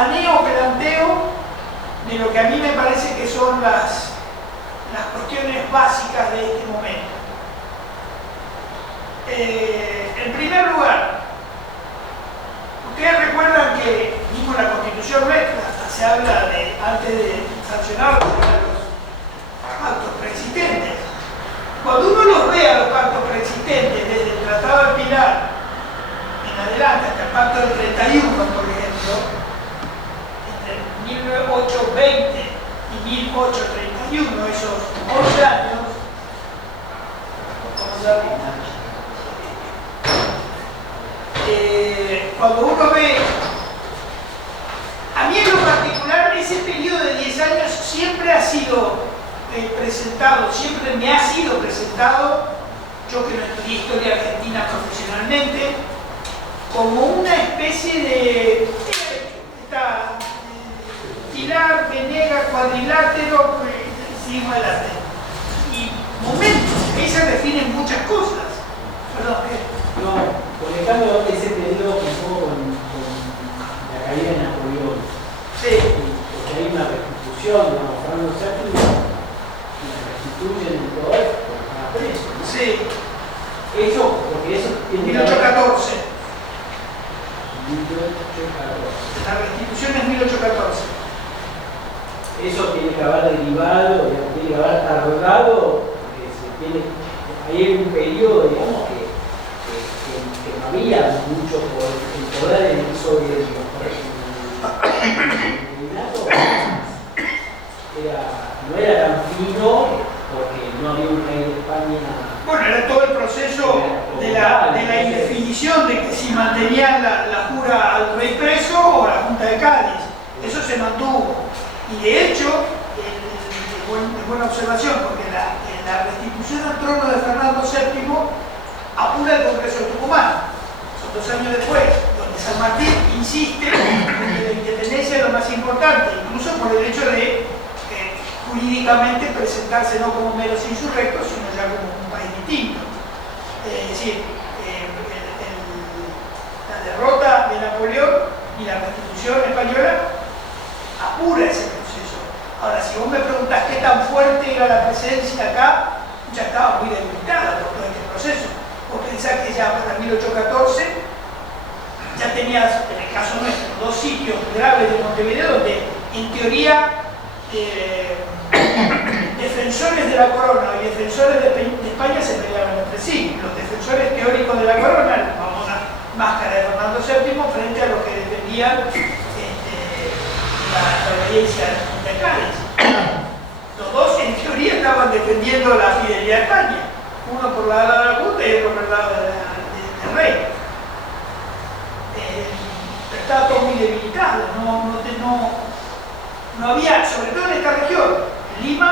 paneo, planteo de lo que a mí me parece que son las cuestiones básicas de este momento. En primer lugar, ustedes recuerdan que mismo en la Constitución nuestra se habla de, antes de sancionar los pactos preexistentes. Cuando uno los ve a los pactos preexistentes, desde el Tratado del Pilar en adelante hasta el Pacto del 31, por ejemplo, entre 1820 y 1831, esos 11 años, cuando uno ve, a mí en lo particular, ese periodo de 10 años siempre ha sido presentado, siempre me ha sido presentado, yo que no estudié historia argentina profesionalmente, como una especie de pilar, venega, cuadrilátero, seguimos adelante. Y momentos, ahí se definen muchas cosas. Perdón, no, conectando ese periodo que fue con la caída de Napoleón. Sí. Porque hay una restitución, digamos, Fernando VII, y restituyen en todo esto, a preso, ¿no? Sí. Eso, porque eso tiene 1814. 1814. La restitución es 1814. Eso tiene que haber derivado, tiene que haber tardado, porque hay un periodo, digamos, que no había mucho poder en el soviético. El NATO no era tan fino porque no había un rey de España. Bueno, era todo el proceso de la indefinición de que si mantenían la jura al rey preso o a la Junta de Cádiz. Eso se mantuvo. Y de hecho, es buena observación, porque la restitución al trono de Fernando VII apura el Congreso de Tucumán. Son 2 años después, donde San Martín insiste en que la independencia es lo más importante, incluso por el hecho de jurídicamente presentarse no como meros insurrectos, sino ya como un país distinto. Es decir, la derrota de Napoleón y la restitución española apura ese proceso. Ahora, si vos me preguntás qué tan fuerte era la presencia acá, ya estaba muy debilitada por todo este proceso. Vos pensás que ya para 1814 ya tenías, en el caso nuestro, 2 sitios graves de Montevideo donde en teoría defensores de la corona y defensores de España se peleaban entre sí. Los defensores teóricos de la corona, la famosa máscara de Fernando VII, frente a los que defendían la obediencia de Cádiz. Los dos en teoría estaban defendiendo la fidelidad de España, uno por la lado de la Junta y otro por el lado del rey. Estaba todo muy debilitado, no había, sobre todo en esta región, en Lima,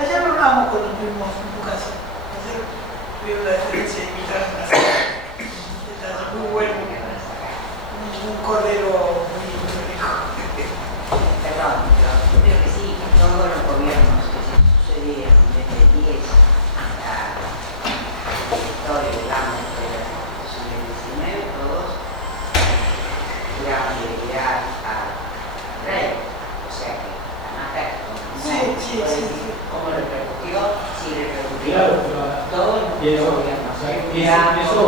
ayer hablábamos cuando estuvimos en tu casa, ayer tuvieron la diferencia de invitar a la casa, muy bueno, un cordero muy rico. Perdón, pero creo que sí, todos los gobiernos que se sucedieron desde el 10 hasta la historia, digamos, de la Constitución del 19, todos tiraban fidelidad al rey. O sea que la mata Sí. ¿Cómo repercutió? Sí, repercutió. Claro, todos los gobiernos. Eso,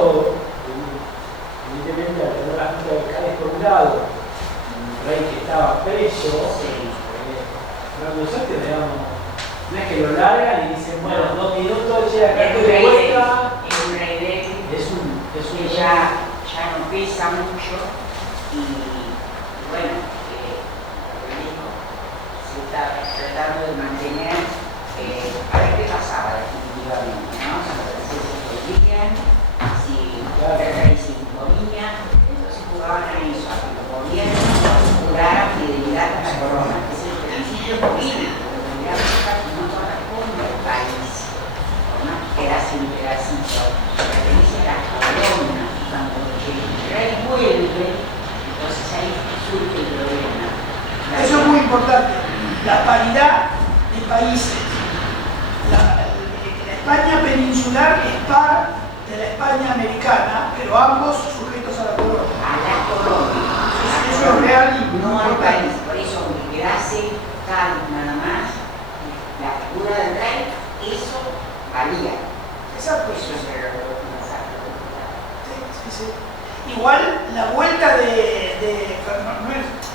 evidentemente, al tener la Junta de Cádiz por un lado, un rey que estaba preso, Fernando VII, digamos, no es que lo largan y dicen, bueno, 2 minutos, llega acá de vuelta. Es un rey débil, Es un que ya no pesa mucho y bueno, lo que dijo, se está tratando de mantener, a ver qué pasaba definitivamente, ¿no? Si se podían, si el rey se imponía, entonces jugaban a eso, a que los gobiernos juraran fidelidad a la corona, que es el principio político, que tendría que estar no corresponde al país, por más que pedacito, pertenece a la corona, cuando el rey vuelve, entonces ahí surge el problema. Eso es muy importante, la paridad de países. La España peninsular es par de la España americana, pero ambos sujetos a la corona. A la corona. Eso hecho real y no hay importante. país. Por eso, Grace, Cádiz, nada más, la figura del rey, eso valía. Exacto. Eso es el Sí, sí. Igual la vuelta no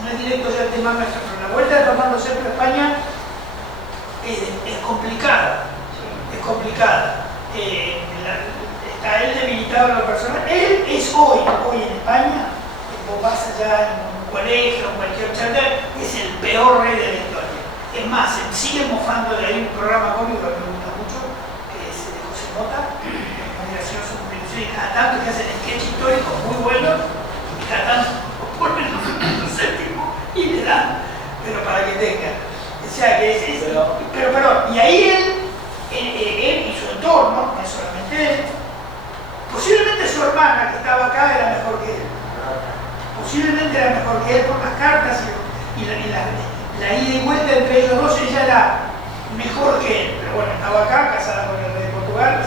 es directo ya el tema nuestro, pero la vuelta de Fernando VII a España es complicada. Es complicada. Está él debilitado en lo personal. Él es hoy en España, vos vas allá en un colegio, en cualquier charla, es el peor rey de la historia. Es más, se sigue mofando de ahí un programa cómico que me gusta mucho, que es de José Mota, muy gracioso, muy gracioso, y cada tanto que hacen sketch históricos muy buenos, y cada tanto ponen un séptimo y le dan, pero para que tengan. O sea que pero y ahí él y su entorno, no es solamente él, posiblemente su hermana que estaba acá era mejor que él. Posiblemente era mejor que él por las cartas y la ida y vuelta entre ellos dos. Ella era mejor que él, pero bueno, estaba acá, casada con el rey de Portugal,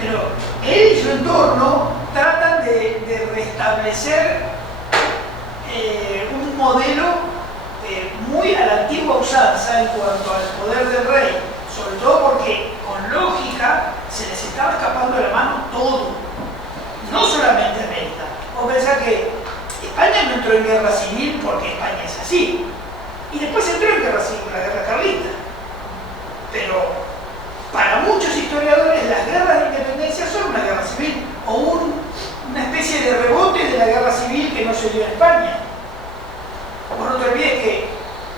pero él y su entorno tratan de restablecer un modelo muy a la antigua usanza en cuanto al poder del rey, sobre todo porque con lógica se les estaba escapando de la mano todo, no solamente América. Vos pensás que España no entró en guerra civil porque España es así, y después entró en guerra civil, la guerra carlista, pero para muchos historiadores las guerras de independencia son una guerra civil o una especie de rebote de la guerra civil que no se dio en España. Vos no te olvides que,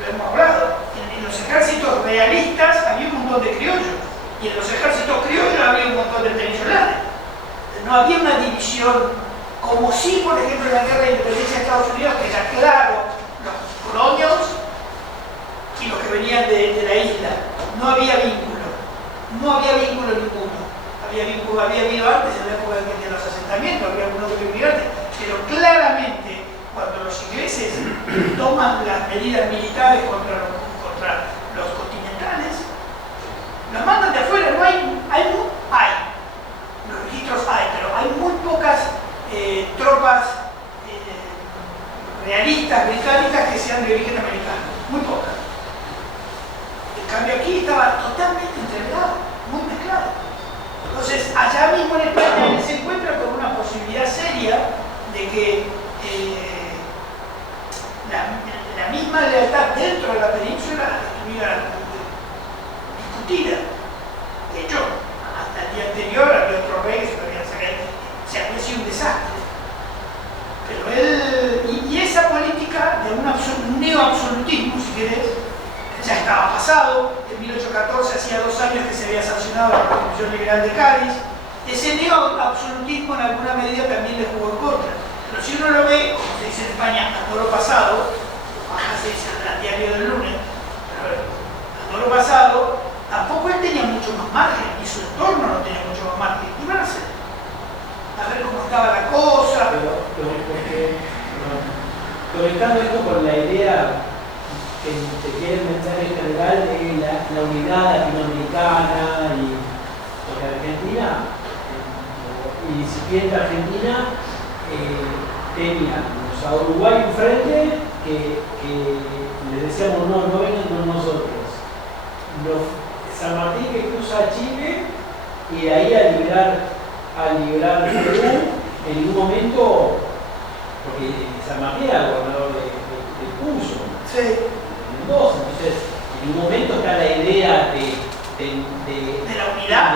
lo hemos hablado, en los ejércitos realistas había un montón de criollos, y en los ejércitos criollos había un montón de peninsulares. No había una división, como si, por ejemplo, en la guerra de independencia de Estados Unidos, que era claro, los colonios y los que venían de la isla. No había vínculo ninguno. Había habido antes, en la época de los asentamientos, había algunos que inmigrantes, pero claramente, cuando los ingleses toman las medidas militares contra los continentales, los mandan de afuera. No hay los registros hay, pero hay muy pocas tropas realistas británicas que sean de origen americano, muy pocas. En cambio aquí estaba totalmente integrado, muy mezclado. Entonces allá mismo en España él se encuentra con una posibilidad seria de que la misma lealtad dentro de la península estuviera discutida. De hecho, hasta el día anterior había otro rey que se podía sacar, se había sido un desastre. Pero él, y esa política de un neoabsolutismo, si querés, ya estaba pasado. En 1814, hacía 2 años que se había sancionado la Constitución Liberal de Cádiz. Ese neoabsolutismo en alguna medida también le jugó en contra. Pero si uno lo ve, como se dice en España, a toro pasado, acá se dice al diario del lunes, pero a toro pasado, tampoco él tenía mucho más margen, y su entorno no tenía mucho más margen. ¿Qué iban a hacer? A ver cómo estaba la cosa. Conectando esto con la idea que se quiere meter en general de la unidad latinoamericana y porque Argentina, y incipiente Argentina, tenía a Uruguay enfrente que les decíamos no vengan con nosotros. San Martín que cruza Chile y de ahí a liberar Perú en ningún momento, porque San Martín era gobernador de Cuyo. Sí. Mendoza, entonces en un momento está la idea de la unidad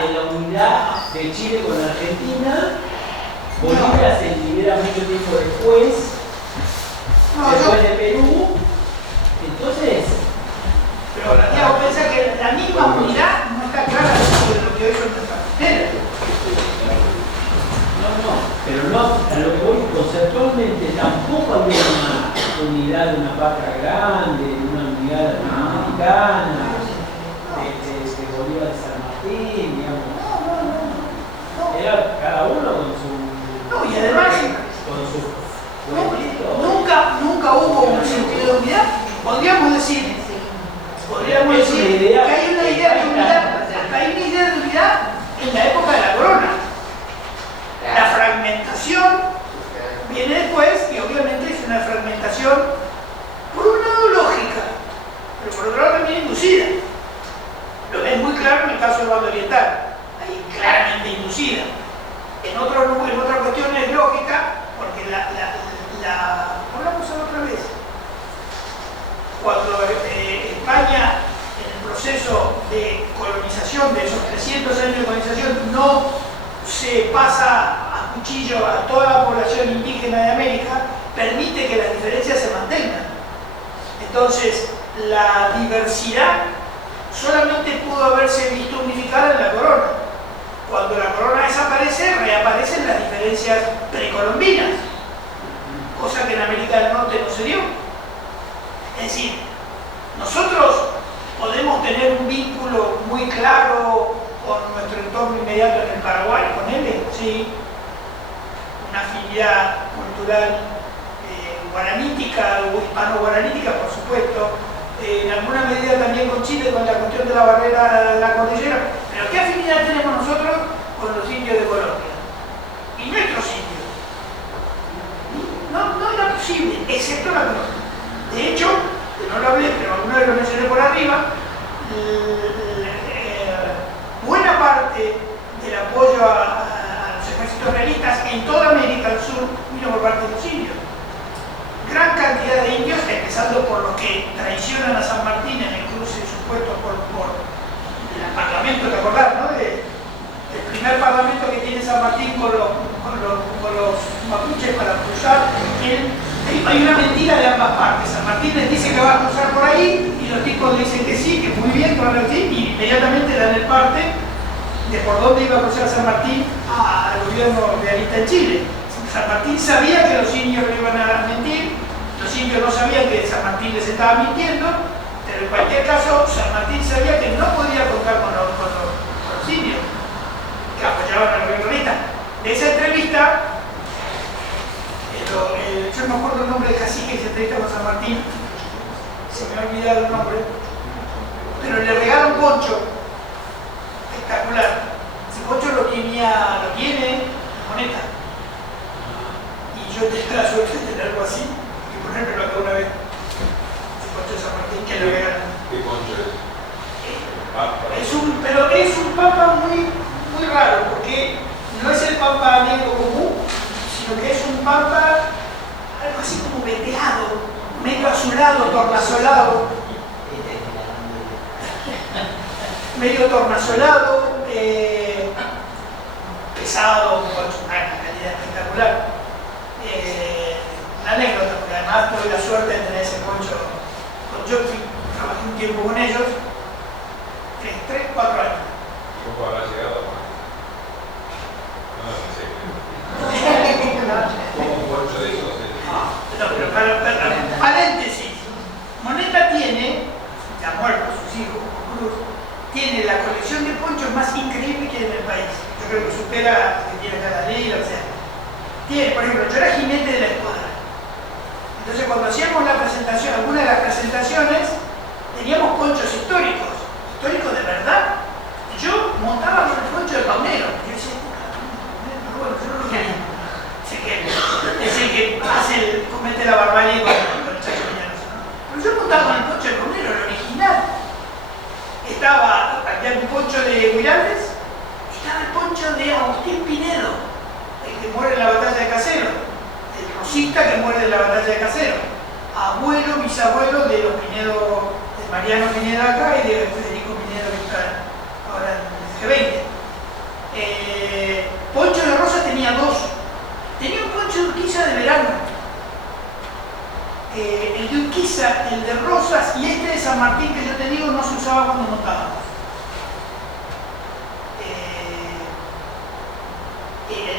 de Chile con Argentina. Bolivia se libera mucho tiempo después de Perú. Entonces, pero Santiago piensa que la misma unidad no está clara de lo que hoy son nuestras fronteras. Pero no, a lo que voy conceptualmente tampoco había una unidad de una patria grande, de una unidad latinoamericana, de Bolívar de San Martín, digamos. Era cada uno con su. No, y además, con su. Nunca hubo un sentido de unidad. Podríamos decir que hay una idea de unidad, en la época de la corona. La fragmentación viene después y obviamente es una fragmentación reducida. En otra cuestión es lógica, porque hablamos otra vez. Cuando España, en el proceso de colonización, de esos 300 años de colonización, no se pasa a cuchillo a toda la población indígena de América, permite que las diferencias se mantengan. Entonces, la diversidad solamente pudo haberse visto unificada en la corona. Cuando la corona desaparece, reaparecen las diferencias precolombinas, cosa que en América del Norte no se dio. Es decir, nosotros podemos tener un vínculo muy claro con nuestro entorno inmediato en el Paraguay, con él, sí, una afinidad cultural guaranítica o hispano-guaranítica, por supuesto, en alguna medida también con Chile, con la cuestión de la barrera de la cordillera. Pero ¿qué afinidad tenemos nosotros con los indios de Colombia? Y nuestros indios. No era posible, excepto la corona. De hecho, que no lo hablé, pero alguna vez lo mencioné por arriba, buena parte del apoyo a los ejércitos realistas en toda América del Sur vino por parte de los indios. Gran cantidad de indios, empezando por los que traicionan a San Martín en el cruce supuesto por el parlamento, ¿te acordás, no? El primer parlamento que tiene San Martín con los mapuches para cruzar. Hay una mentira de ambas partes. San Martín les dice que va a cruzar por ahí y los tipos le dicen que sí, que muy bien, que van a decir, y inmediatamente dan el parte de por dónde iba a cruzar San Martín al gobierno realista en Chile. San Martín sabía que los indios le iban a mentir, los indios no sabían que San Martín les estaba mintiendo, pero en cualquier caso San Martín sabía que no podía contar con los indios que apoyaban al gobierno realista. De esa entrevista, yo no me acuerdo el nombre del cacique que se entrevista con San Martín, se me ha olvidado el nombre, pero le regala un poncho espectacular. Ese poncho lo tiene Moneta. Yo tengo la suerte de tener algo así, y ponérmelo acá una vez. Ese poncho de San Martín que le regalan. ¿Qué poncho es? Pero es un papa muy raro, porque no es el papa negro común, sino que es un papa algo así como veteado, medio azulado, tornasolado. Medio tornasolado, pesado, con una calidad espectacular. Una anécdota, porque además tuve la suerte de tener ese poncho con Jockey, trabajé un tiempo con ellos, 3, 4 años. ¿Cómo habrá llegado? No sé. ¿Cómo un poncho de esos? Pero paréntesis, Moneta tiene, ya muerto sus hijos, Cruz, tiene la colección de ponchos más increíble que hay en el país. Yo creo que supera lo que tiene cada liga, o sea. Tiene, por ejemplo, yo era jinete de la escuadra. Entonces, cuando hacíamos la presentación, alguna de las presentaciones, teníamos ponchos históricos de verdad. Yo montaba con el poncho de Paunero. Yo decía, pero bueno, yo no lo quería. Es el que comete la barbarie con el Chacho Peñalosa, ¿no? Pero yo montaba con el poncho de Paunero, el original. Había un poncho de Huiraldes, estaba el poncho de Agustín Pinedo, que muere en la batalla de Casero, el rosista que muere en la batalla de Casero, abuelo, bisabuelo de los Pinedo, de Mariano Pinedo acá y de Federico Pinedo que está ahora en el G20. Poncho de Rosa tenía 2. Tenía un poncho de Urquiza de verano. El de Urquiza, el de Rosas y este de San Martín que yo te digo no se usaba cuando montábamos.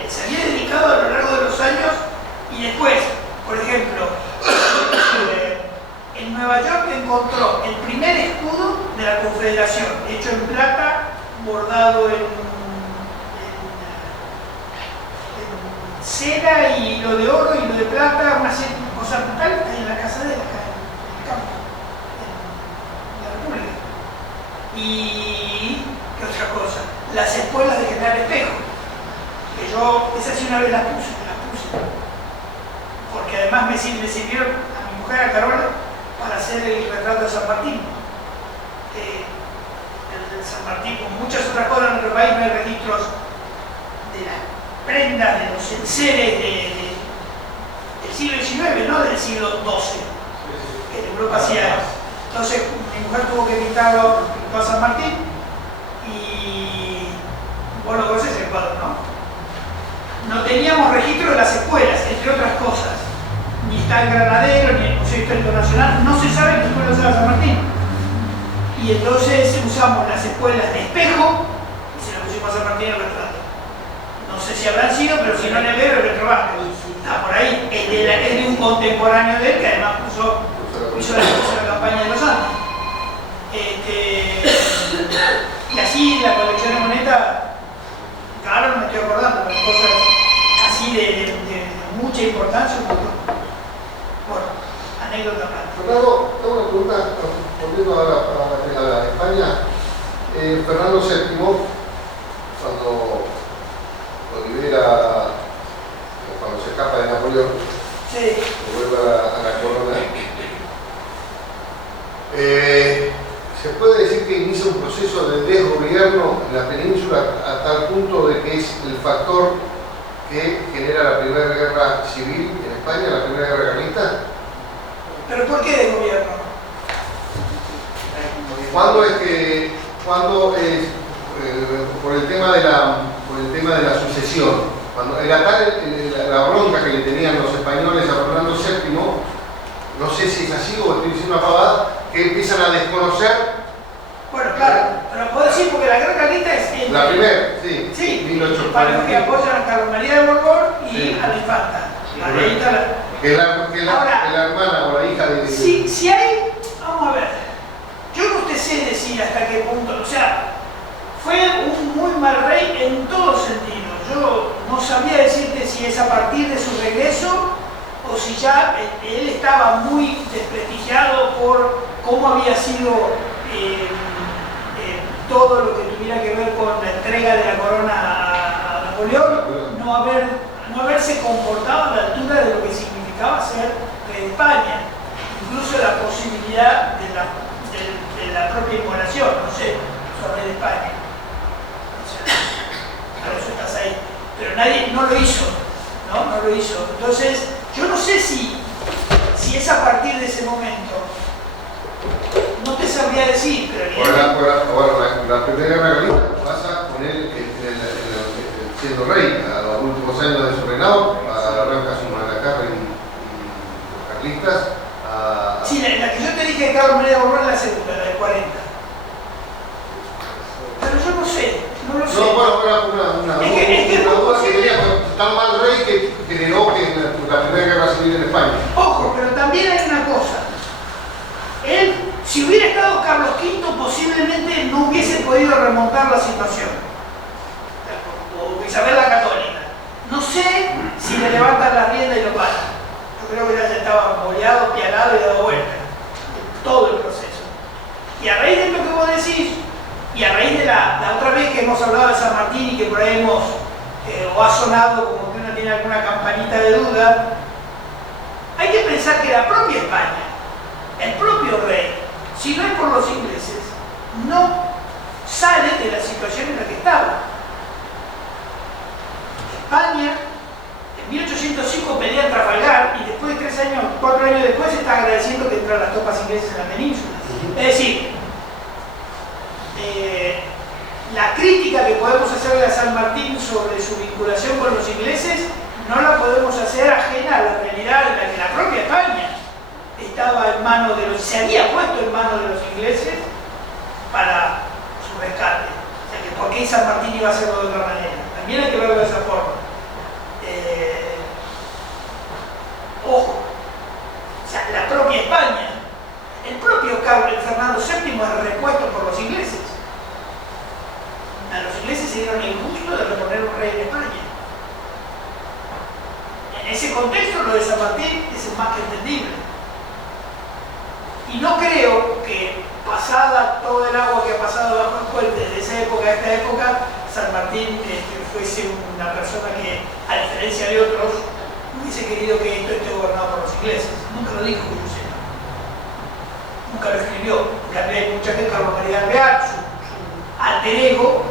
Se había dedicado a lo largo de los años y después, por ejemplo, en Nueva York encontró el primer escudo de la Confederación, hecho en plata, bordado en seda y lo de oro y lo de plata, una cosa brutal, ahí en la casa de él, acá en el campo, en la República. Y, ¿qué otra cosa? Las espuelas de General Espejo. Que yo, esas sí una vez las puse, porque además me sirvieron a mi mujer, a Carola, para hacer el retrato de San Martín. El de San Martín, con muchas otras cosas en nuestro país, no hay registros las prendas, de los enseres del siglo XIX, no del siglo XII, que en Europa hacía. Entonces mi mujer tuvo que pintarlo a San Martín y vos lo conocés el cuadro, ¿no? No teníamos registro de las escuelas, entre otras cosas. Ni está el Granadero, ni el Museo Histórico Nacional, no se sabe qué escuela usaba San Martín. Y entonces usamos las escuelas de espejo y se lo pusimos a San Martín el retrato. No sé si habrán sido, pero si no le veo el retrobarco. Está por ahí. Es de un contemporáneo de él que además hizo la campaña de los Andes. Y así la colección de monedas, ahora no me estoy acordando, pero cosas así de mucha importancia. Bueno, anécdota más. Fernando, tengo una pregunta, volviendo a España. Fernando VII, cuando lo libera, cuando se escapa de Napoleón, Sí. y vuelve a la corona, se puede decir que inicia un proceso de desgobierno en la península a tal punto de que es el factor que genera la primera guerra civil en España, la primera guerra carlista. ¿Pero por qué de gobierno? ¿Cuándo es por el tema de la sucesión? Cuando era tal la bronca que le tenían los españoles a Fernando VII, no sé si es así o estoy diciendo una pavada, que empiezan a desconocer. Bueno, claro, pero puedo decir porque la guerra carlista es La primera, sí. Sí, 1840. que apoyan a Carlos María de Borbón y Sí. a la infanta. Que es la hermana o la hija de... Si hay, vamos a ver, yo no te sé decir hasta qué punto, o sea, fue un muy mal rey en todos sentidos. Yo no sabría decirte si es a partir de su regreso o si ya él estaba muy desprestigiado por cómo había sido todo lo que tuviera que ver con la entrega de la corona a Napoleón, no haberse comportado a la altura de lo que significaba ser rey de España, incluso la posibilidad de la propia inmolación, no sé, soy rey de España. Para eso estás ahí. Pero nadie no lo hizo, ¿no? No lo hizo. Entonces, yo no sé si es a partir de ese momento. No te sabría decir, pero la primera guerra carlista pasa con él siendo rey. A los últimos años de su reinado, arranca su Malacarra y los carlistas. Sí, la que yo te dije de Carlos María de Borbón es la segunda, la del 40. Pero yo no sé, no lo sé. No, bueno, era una duda que tenía, tan mal rey que generó que la primera guerra civil en España. Ojo, pero también hay una cosa. Él, si hubiera estado Carlos V, posiblemente no hubiese podido remontar la situación. O Isabel la Católica. No sé si le levantan la rienda y lo paran. Yo creo que ya estaba boleado, pialado y dado vuelta. Todo el proceso. Y a raíz de esto que vos decís, y a raíz de la otra vez que hemos hablado de San Martín y que por ahí o ha sonado como que uno tiene alguna campanita de duda, hay que pensar que la propia España, el propio rey, si no es por los ingleses, no sale de la situación en la que estaba. España, en 1805 pelea en Trafalgar y después de 4 años después está agradeciendo que entran las tropas inglesas en la península. Es decir, la crítica que podemos hacerle a San Martín sobre su vinculación con los ingleses no la podemos hacer ajena a la realidad en la que la propia España estaba en manos se había puesto en manos de los ingleses para su rescate. O sea, que ¿por qué San Martín iba a hacerlo de otra manera? También hay que verlo de esa forma. Ojo, o sea, la propia España, el propio Fernando VII es repuesto por los ingleses. A los ingleses se dieron el gusto de reponer un rey en España. En ese contexto, lo de San Martín es más que entendible. Y no creo que, pasada todo el agua que ha pasado bajo el puente de esa época a esta época, San Martín fuese una persona que, a diferencia de otros, hubiese querido que esto esté gobernado por los ingleses. Nunca lo dijo, yo sé. Nunca lo escribió. Porque hay mucha gente, Carlos María Alvear, su alter ego,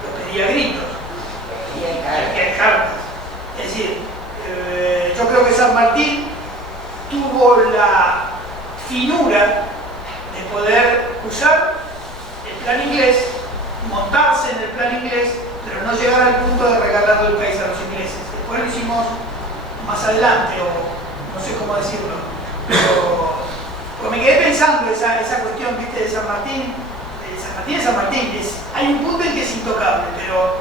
lo pedía a gritos. Y el Martín tuvo la finura de poder usar el plan inglés, montarse en el plan inglés, pero no llegar al punto de regalarle el país a los ingleses. Después lo hicimos más adelante, o no sé cómo decirlo, pero me quedé pensando esa cuestión, ¿viste? de San Martín, hay un punto en que es intocable, pero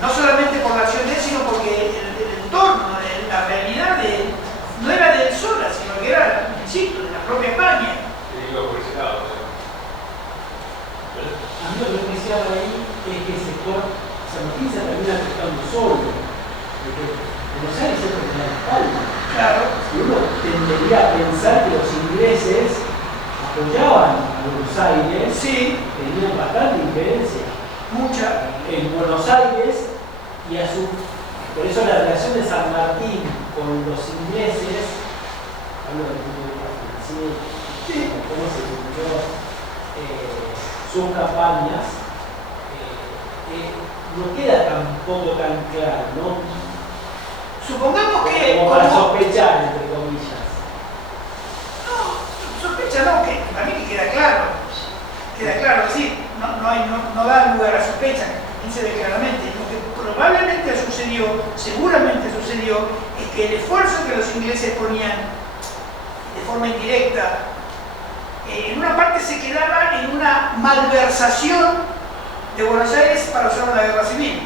no solamente por la acción de él, sino porque el entorno, la realidad no era de él sola, sino que era, insisto, de la propia España. Y lo por ese lado, ¿no? A mí lo que me decía ahí es que el sector San Martín se termina afectando solo, porque Buenos Aires es el que da la espalda. Claro. Y uno tendería a pensar que los ingleses apoyaban a Buenos Aires, Sí, tenían bastante injerencia mucha. en Buenos Aires y por eso la relación de San Martín con los ingleses, hablo del mundo de la financiera, Sí. cómo se cumplió sus campañas, no queda tampoco tan claro, ¿no? Supongamos que... Como para como- sospechar, entre comillas. No, sospecha no, que para mí que queda claro. Queda claro, sí, no da lugar a sospecha, dice de claramente. Lo que probablemente sucedió, seguramente sucedió, es que el esfuerzo que los ingleses ponían de forma indirecta, en una parte se quedaba en una malversación de Buenos Aires para usar la guerra civil.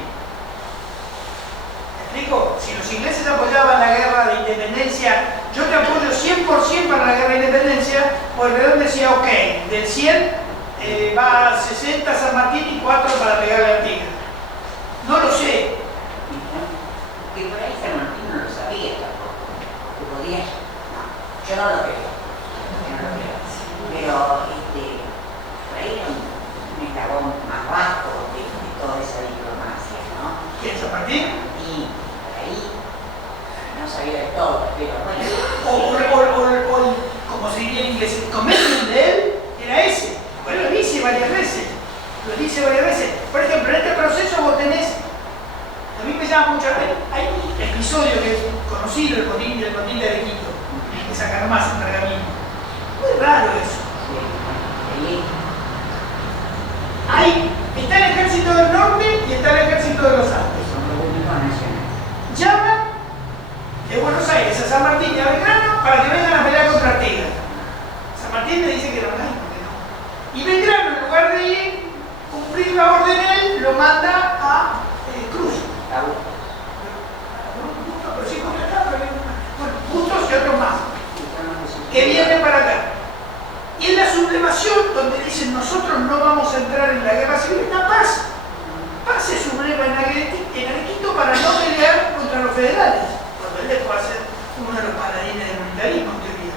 ¿Me explico? Si los ingleses apoyaban la guerra de independencia, yo te apoyo 100% para la guerra de independencia, pues el redón decía, ok, del 100 va a 60 San Martín y 4 para pegarle a Artigas. No lo sé. Que por ahí San Martín no lo sabía tampoco. Que podía. No, yo no lo creo. Pero por ahí era un eslabón más bajo de toda esa diplomacia, ¿no? ¿Quién, San Martín? Y por ahí no sabía de todo, pero bueno. O como se diría en inglés, el commitment de él era ese. Bueno, lo dice varias veces. Por ejemplo, en este proceso vos tenés, a mí me llama mucho, hay un episodio que es conocido, el botín de Arequito, que sacan más en pergamino. Muy raro eso. Está el ejército del norte y está el ejército de los Andes. Son los únicos nacionales. Llaman de Buenos Aires a San Martín y a Belgrano para que vengan a pelear contra Artigas. San Martín le dice que no hay, porque no. Y Belgrano, en lugar de ir, cumplir la orden él, lo manda a Cruz. Pero sí, bueno, Bustos y otros más, que vienen para acá. Y en la sublevación, donde dicen nosotros no vamos a entrar en la guerra civil, está Paz. Paz se subleva en Arequito para no pelear contra los federales, cuando él después va a ser uno de los paladines del militarismo, en teoría.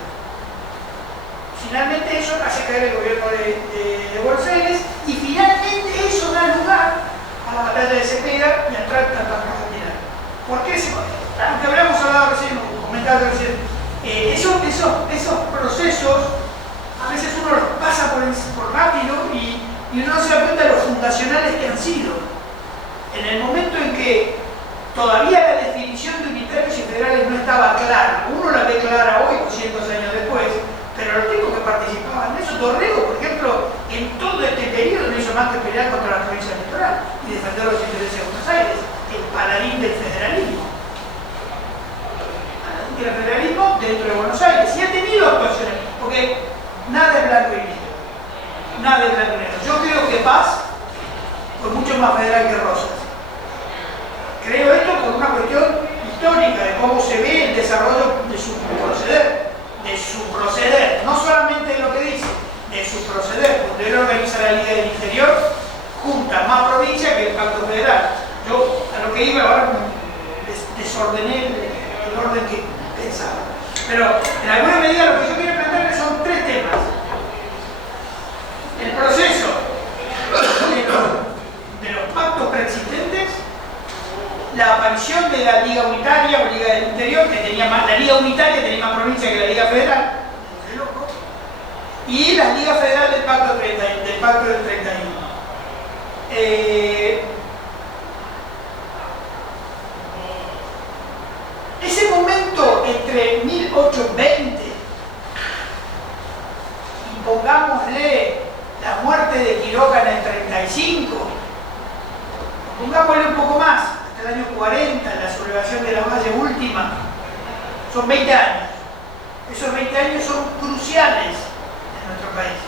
Finalmente eso hace caer el gobierno de Buenos Aires y finalmente eso da lugar a la batalla de Cepeda y al Tratado de ¿Por qué? Aunque hablamos hablado recién, comentado recién, esos procesos a veces uno los pasa por rápido y uno no se da cuenta de lo fundacionales que han sido. En el momento en que todavía la definición de unitarios y federales no estaba clara, uno la ve clara hoy, 200 años después, pero los tipos que participaban en eso, Dorrego, por ejemplo, en todo este periodo no hizo más que pelear contra la provincia electoral y defender los intereses de Buenos Aires, el paladín del federalismo. Paladín del federalismo dentro de Buenos Aires. Y ha tenido actuaciones, porque nada es blanco y negro. Nada es blanco y negro. Yo creo que Paz fue mucho más federal que Rosas. Creo esto por una cuestión histórica de cómo se ve el desarrollo de su proceder, no solamente de lo que dice, de su proceder. Cuando él organiza la Liga del Interior, junta más provincias que el Pacto Federal. Yo a lo que iba ahora desordené el orden que pensaba. Pero en alguna medida lo que yo quiero plantearles son tres temas. El proceso de los pactos preexistentes, la aparición de la Liga Unitaria o Liga del Interior, que tenía más, la Liga Unitaria tenía más provincias que la Liga Federal, y la Liga Federal del Pacto del 31. Ese momento entre 1820 y pongámosle la muerte de Quiroga en el 35, pongámosle un poco más, hasta el año 40, la sublevación de la Valle Última, son 20 años. Esos 20 años son cruciales en nuestro país.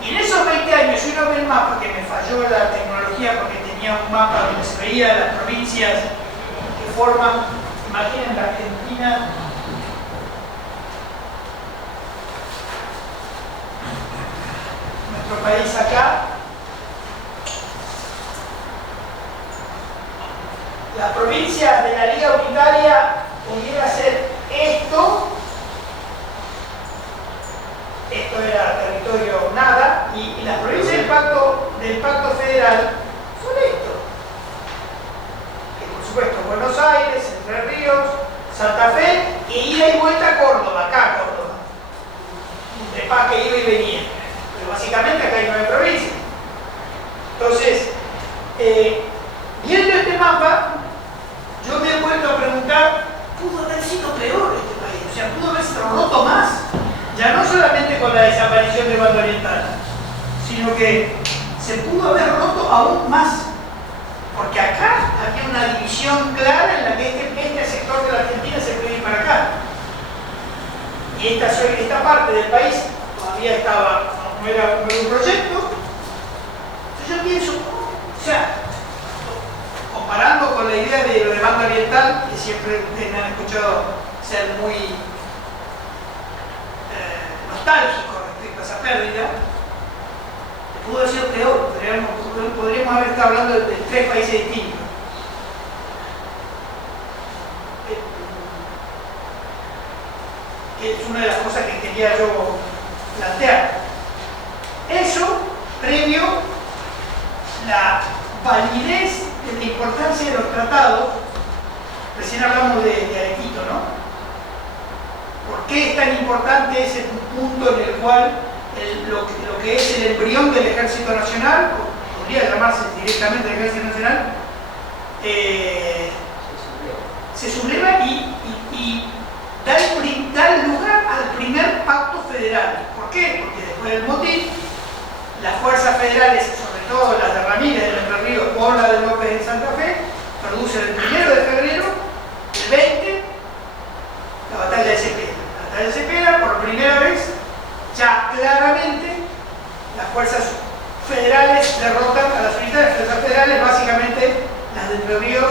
Y en esos 20 años, si uno ve el mapa, que me falló la tecnología porque tenía un mapa donde se veía las provincias que forman, imaginen la Argentina, nuestro país acá, la provincia de la Liga Unitaria pudiera ser esto era territorio nada, y las provincias del pacto federal son esto, que por supuesto Buenos Aires, Entre Ríos, Santa Fe, e ida y vuelta a Córdoba, acá Córdoba, de paz que iba y venía, pero básicamente acá hay 9 provincias. Entonces, viendo este mapa, yo me he vuelto a preguntar, ¿pudo haber sido peor este país? O sea, ¿pudo haberse roto más? Ya no solamente con la desaparición del bando oriental, sino que se pudo haber roto aún más, porque acá había una división clara en la que este sector de la Argentina se puede ir para acá. Y esta parte del país todavía estaba, no era un proyecto. Entonces yo pienso, o sea, comparando con la idea de lo de bando oriental, que siempre ustedes me han escuchado ser muy nostálgico respecto a esa pérdida, pudo haber sido peor. Podríamos haber estado hablando de 3 países distintos. Que es una de las cosas que quería yo plantear. Eso previo la validez de la importancia de los tratados. Recién hablamos de Arequito, ¿no? ¿Por qué es tan importante ese punto en el cual lo que es el embrión del Ejército Nacional, o podría llamarse directamente el Ejército Nacional, se subleva y da lugar al primer pacto federal? ¿Por qué? Porque después del motín, las fuerzas federales, sobre todo las de Ramírez de Entre Ríos o la de López en Santa Fe, producen el 1 de febrero del 20 la batalla de Cepeda. La batalla de Cepeda, por primera vez, ya claramente las fuerzas federales derrotan a las unidades. Fuerzas federales, básicamente las de Entre Ríos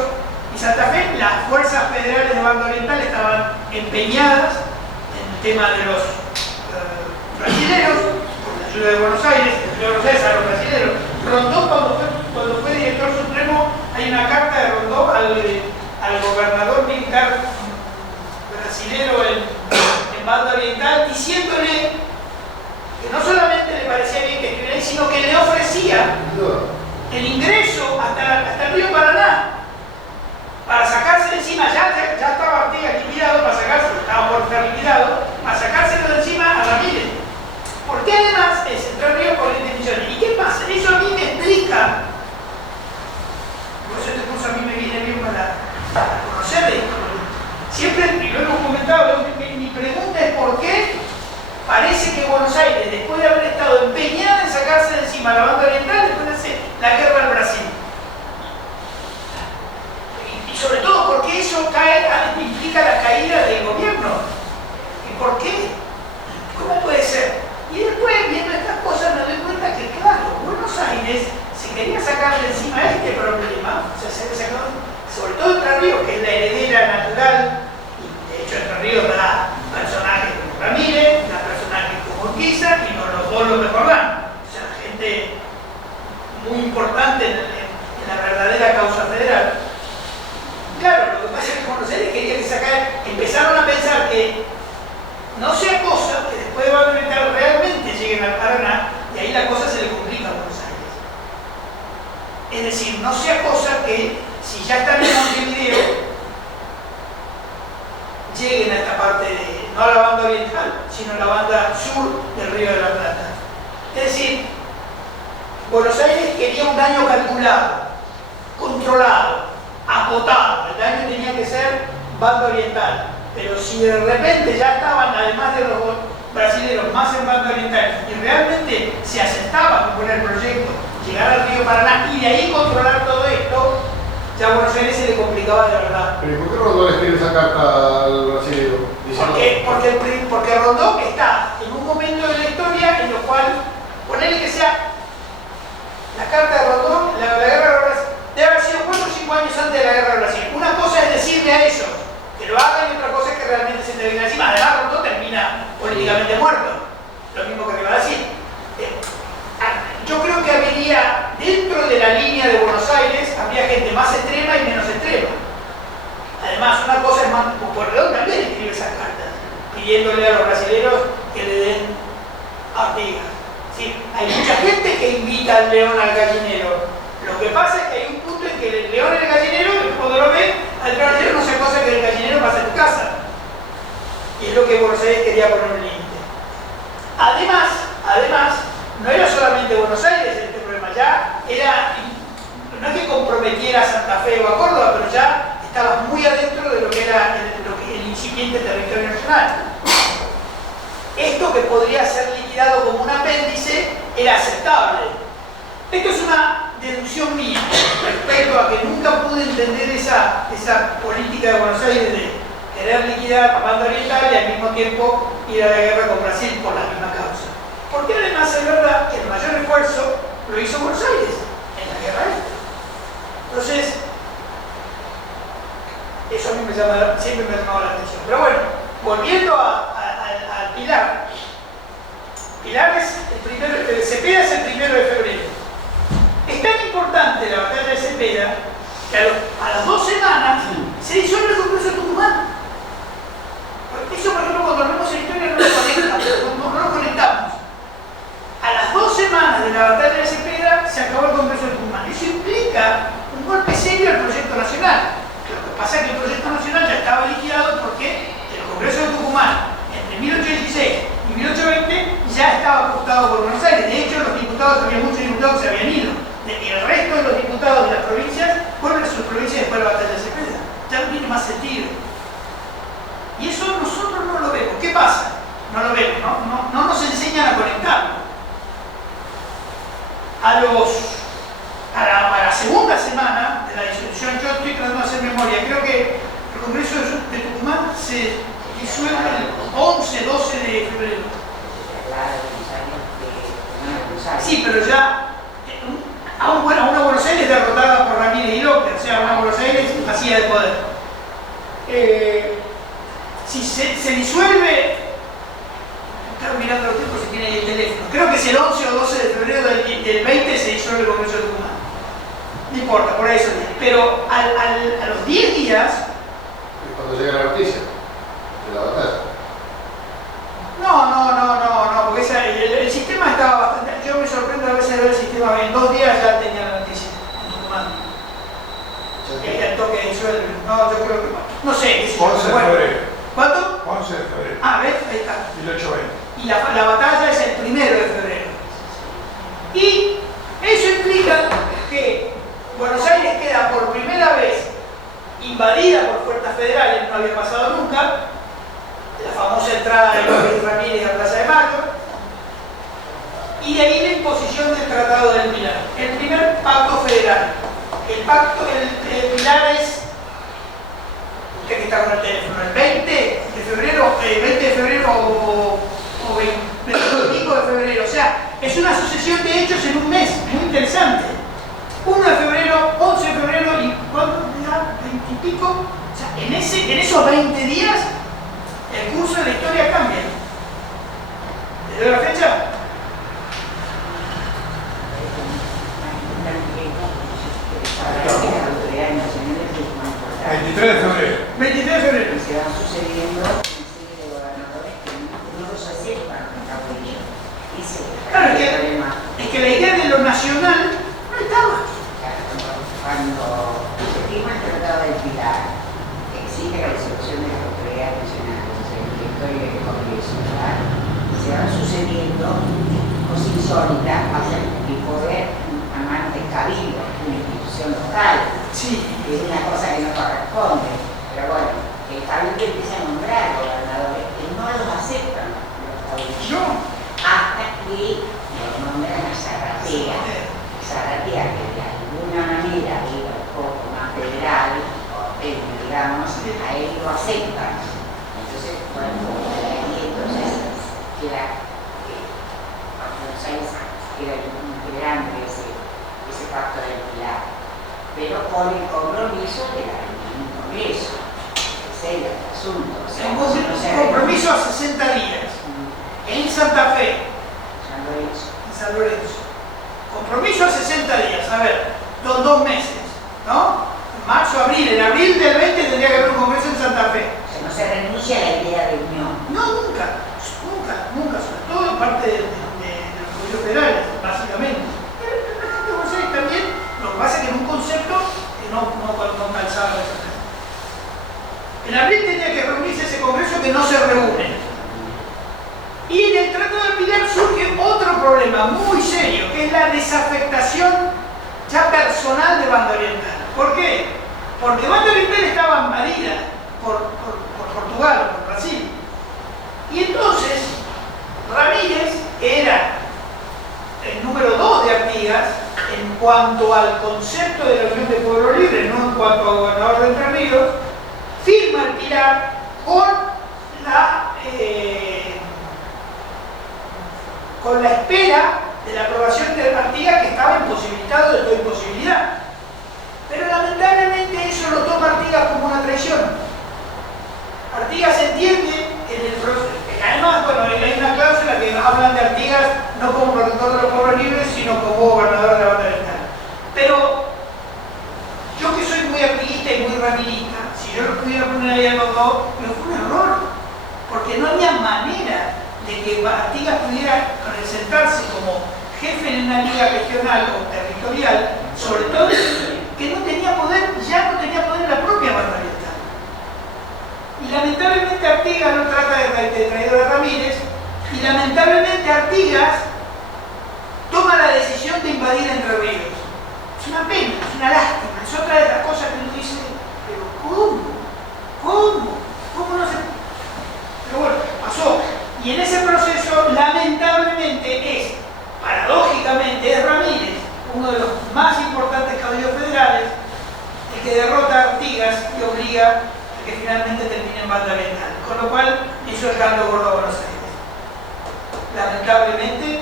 y Santa Fe. Las fuerzas federales de bando oriental estaban empeñadas en el tema de los brasileros, con la ayuda de Buenos Aires, a los brasileros. Rondó, cuando fue director supremo, hay una carta de Rondó al gobernador militar brasilero en banda oriental, diciéndole que no solamente le parecía bien que estuviera ahí, sino que le ofrecía el ingreso hasta el río Paraná para sacarse de encima. Ya estaba Artigas liquidado, estaba por ser liquidado, para sacárselo de encima a Ramírez, porque además es Entre Ríos por intenciones. ¿Y qué pasa? Eso a mí me explica, por eso este curso a mí me viene bien para conocer esto. Siempre, y lo hemos comentado, mi pregunta es por qué parece que Buenos Aires, después de haber estado empeñada en sacarse de encima la banda oriental, después de hacer la guerra al Brasil. Y sobre todo porque eso implica la caída del gobierno. ¿Y por qué? ¿Cómo puede ser? Y después, viendo estas cosas, me doy cuenta que, claro, Buenos Aires se quería sacar de encima este problema, o sea, se había sacado, sobre todo Entre Ríos, que es la heredera natural, y de hecho Entre Ríos da personajes como Ramírez, da personajes como Urquiza, y los dos lo recordan. O sea, gente muy importante en la verdadera causa federal. Claro, lo que pasa es que Buenos Aires quería que empezaron a pensar que no sea cosa que después de bando oriental realmente lleguen al Paraná, y ahí la cosa se le complica a Buenos Aires. Es decir, no sea cosa que, si ya están en Montevideo, lleguen a esta parte, no a la banda oriental, sino a la banda sur del Río de la Plata. Es decir, Buenos Aires quería un daño calculado, controlado, acotado. El daño tenía que ser banda oriental. Pero si de repente ya estaban, además de los brasileños, más en banda oriental, y realmente se aceptaba con el proyecto llegar al río Paraná y de ahí controlar todo esto, ya a Buenos Aires se le complicaba de verdad. ¿Pero por qué Rondón le escribe esa carta al brasileño? Porque Rondón está en un momento de la historia en lo cual, ponerle que sea la carta de Rondón, la guerra de Brasil, debe haber sido 4 o 5 años antes de la guerra de Brasil. Una cosa es decirle a ellos que lo hagan y otra cosa es que realmente se te venga encima. Además, Rondón termina políticamente muerto, lo mismo que Rivadavia. Yo creo que habría, dentro de la línea de Buenos Aires, habría gente más extrema y menos extrema. Además, una cosa es más, Porredón también escribe esas cartas, pidiéndole a los brasileños que le den Artigas. Sí, hay mucha gente que invita al león al gallinero. Lo que pasa es que hay un punto en que el león es el gallinero y cuando lo ve, al gallinero no se cosa que el gallinero pasa en tu casa. Y es lo que Buenos Aires quería poner un límite. Además, no era solamente Buenos Aires este problema, ya era, no es que comprometiera a Santa Fe o a Córdoba, pero ya estaba muy adentro de lo que era el incipiente territorio nacional. Esto que podría ser liquidado como un apéndice era aceptable. Esto es una deducción mía respecto a que nunca pude entender esa política de Buenos Aires de querer liquidar a banda oriental y al mismo tiempo ir a la guerra con Brasil por la misma causa. Porque además es verdad que el mayor esfuerzo lo hizo Buenos Aires en la guerra esta. Entonces, eso a mí siempre me ha llamado la atención. Pero bueno, volviendo al Pilar. Pilar es Cepeda es el 1 de febrero. Es tan importante la batalla de Cepeda que a las 2 semanas se disuelve el Congreso de Tucumán. Eso, por ejemplo, cuando vemos la historia no lo conectamos. A las 2 semanas de la batalla de Cepeda se acabó el Congreso de Tucumán. Eso implica un golpe serio al proyecto nacional. Lo que pasa es que el proyecto nacional ya estaba liquidado porque el Congreso de Tucumán, entre 1816 y 1820, ya estaba apuntado por Buenos Aires. De hecho, los diputados, había muchos diputados que se habían ido. El resto de los diputados de las provincias fueron a sus provincias después de la batalla de Cepeda. Ya no tiene más sentido. Y eso nosotros no lo vemos. ¿Qué pasa? No lo vemos, no nos enseñan a conectarlo. A la segunda semana de la disolución, yo estoy tratando de hacer memoria, creo que el Congreso de Tucumán se disuelve el 11-12 de febrero. Sí, pero ya a una Buenos Aires derrotada por Ramírez y López, o sea, una Buenos Aires vacía de poder. Si se disuelve, estaba mirando los tiempos si tiene ahí el teléfono, creo que es el 11 o 12 de febrero del 20 se disuelve el Congreso de Tucumán. No importa, por ahí son 10. Pero a los 10 días... Es cuando llega la noticia de la batalla. No, porque el sistema estaba bastante... Yo me sorprendo a veces de ver el sistema, en 2 días ya tenía la noticia en Tucumán. El toque de disuelve. No, yo creo que no sé, qué sé yo. 11 de febrero. ¿Cuánto? 11 de febrero. Ah, ¿ves? Ahí está. 1820. Y la batalla es el 1 de febrero. Y eso implica que Buenos Aires queda por primera vez invadida por fuerzas federales, no había pasado nunca, la famosa entrada de López Ramírez a Plaza de Mayo, y de ahí la imposición del Tratado del Pilar, el primer pacto federal. El Pilar es, usted que está con el teléfono, el 20 de febrero o 25 de febrero, o sea, es una sucesión de hechos en un mes, muy interesante. 1 de febrero, 11 de febrero y ¿cuánto? 20 y pico. O sea, en esos 20 días el curso de la historia cambia. ¿Te doy la fecha? El 23 de febrero. 23 de febrero. Se van sucediendo una serie de gobernadores que no los aceptan con Capullo. Claro, es que la idea de lo nacional no estaba. Cuando se firma el Tratado del Pilar, exige la disolución de las autoridades nacionales, el directorio del Congreso, ¿verdad? Se van sucediendo cosas insólitas, pasan el poder a manos del Cabildo, una institución local. Sí. Es una cosa que no corresponde, pero bueno, el Cabildo empieza a nombrar digamos, a él lo aceptan. Entonces, bueno, ahí entonces queda, Buenos Aires queda integrando ese pacto del Pilar, pero con el compromiso de un Congreso. Ese es el asunto. O sea, Un no se compromiso a 60 días en Santa Fe, San Lorenzo. en San Lorenzo. Compromiso a 60 días, a ver, 2 meses, ¿no? Marzo, abril, en abril del 20 tendría que haber un congreso en Santa Fe. O sea, no se renuncia a la idea de unión. No, nunca, sobre todo en parte de los gobiernos federales, básicamente. Pero el presidente de Buenos Aires también, lo que pasa es que en un concepto que no calzaba esa cosa. En abril tenía que reunirse ese congreso que no se reúne. Y en el Tratado de Pilar surge otro problema muy serio, que es la desafectación ya personal de Banda Oriental. ¿Por qué? Porque Banda Oriental estaba invadida por Portugal o por Brasil. Y entonces, Ramírez, que era el número 2 de Artigas, en cuanto al concepto de la Unión de Pueblos Libres, no en cuanto a gobernador de Entre Ríos, firma el Pilar con la espera de la aprobación de Artigas, que estaba imposibilitado de toda imposibilidad. Pero lamentablemente eso lo toma Artigas como una traición. Artigas entiende en el proceso, además, bueno, hay una cláusula que hablan de Artigas no como protector de los pueblos libres, sino como gobernador de la Banda Oriental. Pero yo, que soy muy artiguista y muy ramirista, si yo lo pudiera poner ahí a los dos, pero fue un error, porque no había manera de que Artigas pudiera presentarse como jefe en una liga regional o territorial, sobre todo que no tenía poder, ya no tenía poder en la propia Banda Oriental. Y lamentablemente Artigas no trata de traidor a Ramírez, y lamentablemente Artigas toma la decisión de invadir Entre Ríos. Es una pena, es una lástima, es otra de las cosas que uno dice, pero ¿cómo no se...? Pero bueno, pasó. Y en ese proceso, lamentablemente, paradójicamente, es Ramírez, uno de los más importantes caudillos federales, el que derrota a Artigas y obliga a que finalmente termine en Banda Oriental. Con lo cual, hizo el caldo gordo a Buenos Aires. Lamentablemente,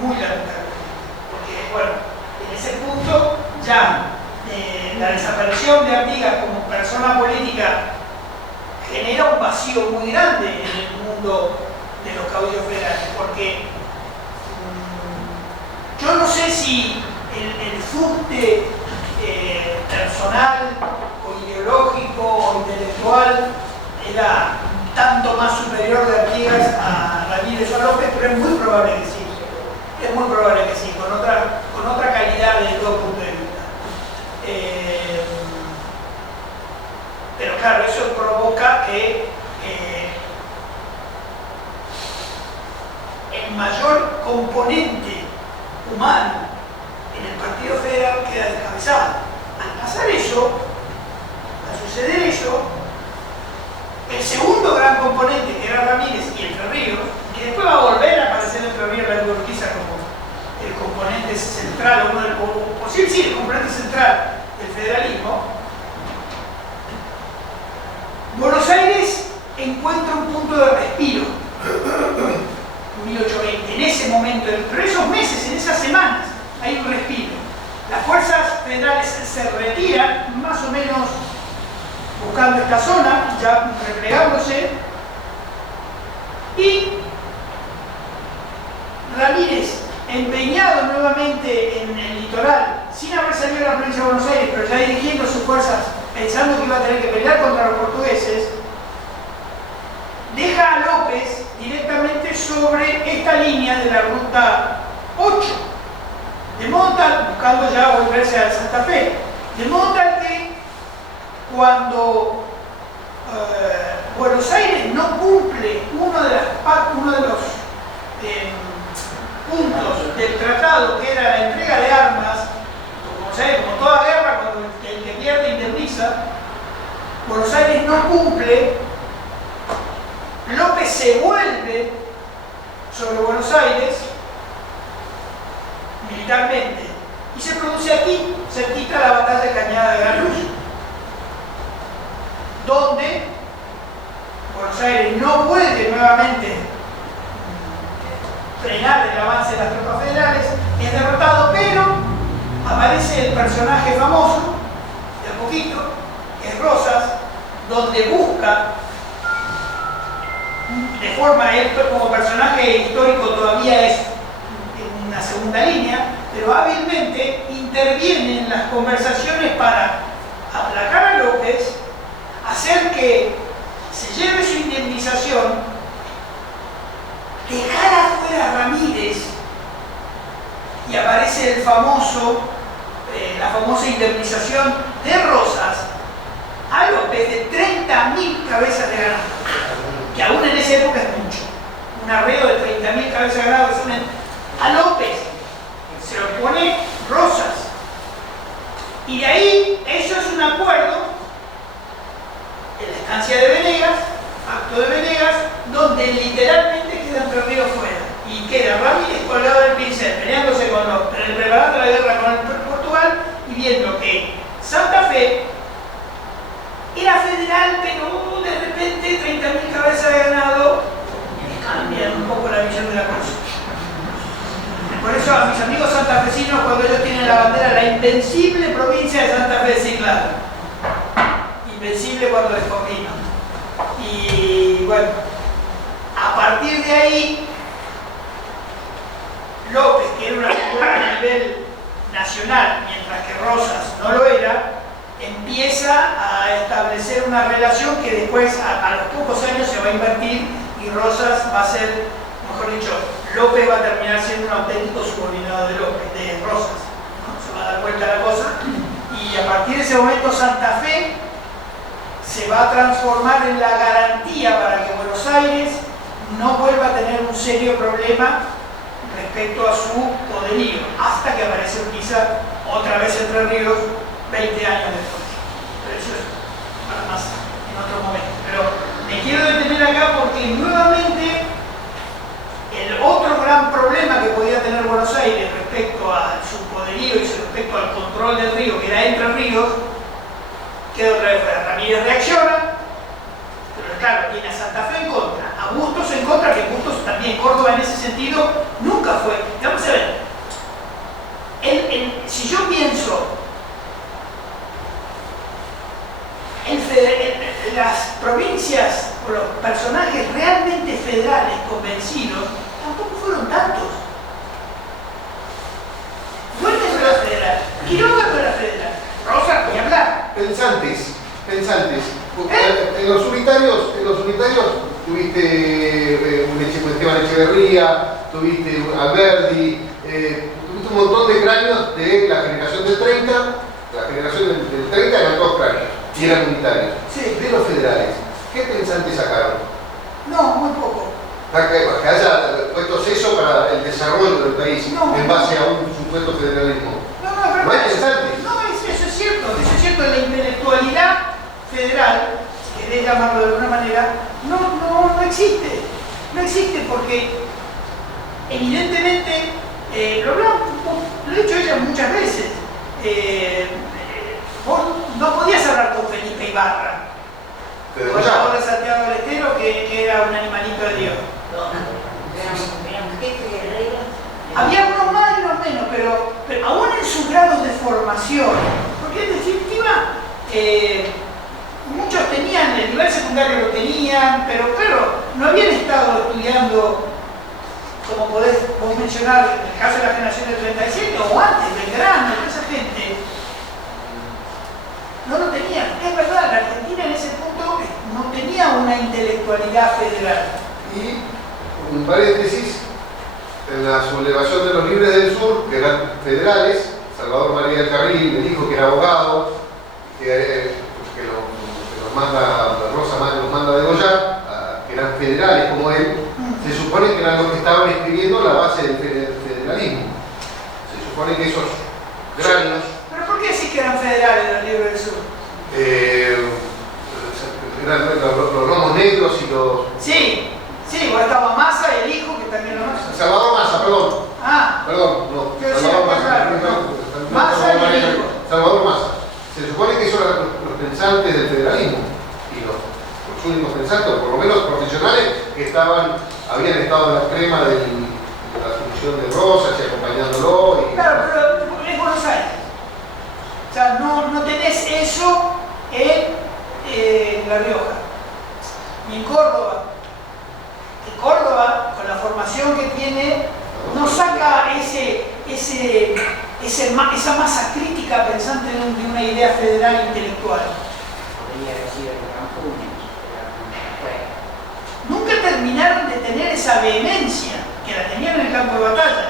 muy lamentablemente. Porque, bueno, en ese punto, ya la desaparición de Artigas como persona política genera un vacío muy grande en el mundo de los caudillos federales, porque yo no sé si el subte personal o ideológico o intelectual era tanto más superior de Artigas a Ramírez o a López, pero es muy probable que sí. Es muy probable que sí, con otra calidad desde todo punto de vista. Pero claro, eso provoca que el mayor componente humano en el Partido Federal queda descabezado. Al pasar eso, al suceder eso, el segundo gran componente, que era Ramírez y Entre Ríos, que después va a volver a aparecer Entre Ríos la Urquiza como el componente central, el componente central del federalismo. Buenos Aires encuentra un punto de respiro en 1820, en ese momento, pero esos meses, en esas semanas, hay un respiro. Las fuerzas federales se retiran, más o menos buscando esta zona, ya replegándose, y Ramírez, empeñado nuevamente en el litoral, sin haber salido de la provincia de Buenos Aires, pero ya dirigiendo sus fuerzas pensando que iba a tener que pelear contra los portugueses, deja a López directamente sobre esta línea de la ruta 8, de modo tal, buscando ya volverse a Santa Fe, de modo tal que cuando Buenos Aires no cumple uno de los puntos del tratado, que era la entrega de armas, como toda guerra, cuando el que pierde indemniza, Buenos Aires no cumple, López se vuelve sobre Buenos Aires militarmente y se produce aquí, cerquita, la batalla de Cañada de Gran Luz. donde Buenos Aires no puede nuevamente frenar el avance de las tropas federales, es derrotado, pero aparece el personaje famoso, de a poquito, que es Rosas, donde busca, de forma, él como personaje histórico todavía es en una segunda línea, pero hábilmente interviene en las conversaciones para aplacar a López, hacer que se lleve su indemnización, dejar afuera a Ramírez, y aparece el famoso, la famosa indemnización de Rosas a López de 30.000 cabezas de ganado, que aún en esa época es mucho. Un arreo de 30.000 cabezas de ganado a López se lo pone Rosas, y de ahí eso es un acuerdo en la estancia de Venegas, acto de Venegas, donde literalmente queda Entre Ríos fuera y queda Ramírez colgado del pincel peleándose con los, preparando la guerra con Portugal y viendo que Santa Fe era federal, pero de repente 30.000 cabezas de ganado cambian un poco la visión de la cosa. Por eso a mis amigos santafesinos, cuando ellos tienen la bandera, la invencible provincia de Santa Fe, sí, claro. Invencible cuando les convino. Y bueno, a partir de ahí, López, que era una figura a nivel nacional, mientras que Rosas no lo era, empieza a establecer una relación que después, a los pocos años, se va a invertir y Rosas va a ser, mejor dicho, López va a terminar siendo un auténtico subordinado de Rosas, ¿no? Se va a dar cuenta de la cosa, y a partir de ese momento Santa Fe se va a transformar en la garantía para que Buenos Aires no vuelva a tener un serio problema respecto a su poderío, hasta que aparece Urquiza otra vez Entre Ríos 20 años después. Pero eso es para más en otro momento. Pero me quiero detener acá porque nuevamente el otro gran problema que podía tener Buenos Aires respecto a su poderío y respecto al control del río, que era Entre Ríos, queda otra vez fuera. Ramírez reacciona, pero claro, tiene a Santa Fe en contra, a Bustos en contra, que Bustos también, Córdoba en ese sentido nunca fue. Vamos a ver, si yo pienso en las provincias o los personajes realmente federales convencidos, tampoco fueron tantos. Fuentes no era federal, Quiroga no era federal, Rosa ni hablar. Pensantes. En los unitarios tuviste Esteban Echeverría, tuviste Alberdi, tuviste un montón de cráneos de la generación del 30. La generación del 30 eran dos cráneos y eran unitarios. Sí. De los federales, ¿qué pensantes sacaron? No, muy poco. Que haya puesto eso para el desarrollo del país en base a un supuesto federalismo. No, ¿No hay pensantes? No, eso es cierto, la intelectualidad federal, si querés llamarlo de alguna manera, no existe porque evidentemente, lo he dicho ella muchas veces, vos no podías hablar con Felipe Ibarra, el gobernador de Santiago del Estero, que era un animalito de Dios. Había unos más y unos menos, pero aún en sus grados de formación, porque en definitiva muchos tenían, el nivel secundario lo tenían, pero claro, no habían estado estudiando, como podés vos mencionar, en el caso de la generación del 37 o antes, Belgrano, toda esa gente, no lo tenían. Es verdad, la Argentina en ese punto no tenía una intelectualidad federal. Y, un paréntesis, en la sublevación de los libres del sur, que eran federales, Salvador María del Carril, el hijo que era abogado, que los manda, Rosa los manda a degollar, que eran federales como él, se supone que eran los que estaban escribiendo la base del federalismo. Se supone que esos cráneos... ¿Pero por qué decís que eran federales los libros del sur? Eran los lomos negros y los... Sí, vos estaba Massa y el hijo que también lo Massa. Salvador Massa, perdón. Perdón, no. Yo Salvador decía, Massa. Massa y el hijo. Salvador Massa. Se supone que esos eran los pensantes del federalismo. Y los únicos exactos, por lo menos profesionales, que habían estado en la crema de la Asunción de Rosas y acompañándolo. Claro, pero es Buenos Aires. O sea, no tenés eso en La Rioja, ni en Córdoba. En Córdoba, con la formación que tiene, no saca esa masa crítica pensante de una idea federal intelectual. Podría haber sido el Gran Funes, pero Nunca terminaron de tener esa vehemencia que la tenían en el campo de batalla.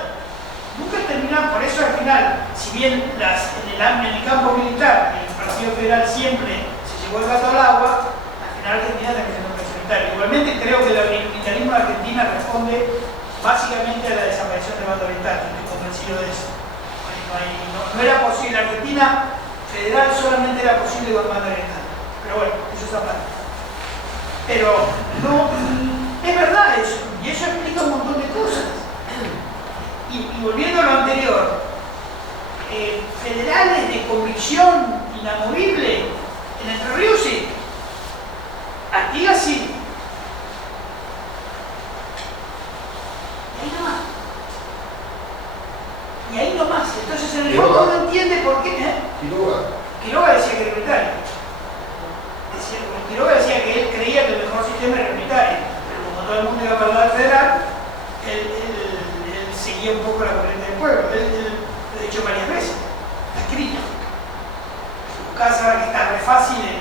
Nunca terminaron, por eso al final, si bien en el campo militar el Partido Federal siempre se llevó el gato al agua, al final Argentina también siendo un país unitario. Igualmente creo que el unitarismo de Argentina responde básicamente a la desaparición del bando oriental, estoy convencido de eso. No era posible, Argentina federal solamente era posible con el bando oriental. Pero bueno, eso es aparte. Pero no, es verdad eso, y eso explica un montón de cosas. Y volviendo a lo anterior, federales de convicción inamovible, en Entre Ríos sí, Artigas sí. Y ahí nomás. Entonces en el fondo no entiende por qué. Quiroga decía que era unitario. Quiroga decía que él creía que el mejor sistema era unitario, pero como todo el mundo iba para el lado federal, él seguía un poco la corriente del pueblo. Él lo ha dicho varias veces, está escrito. Buscás ahora que está re fácil en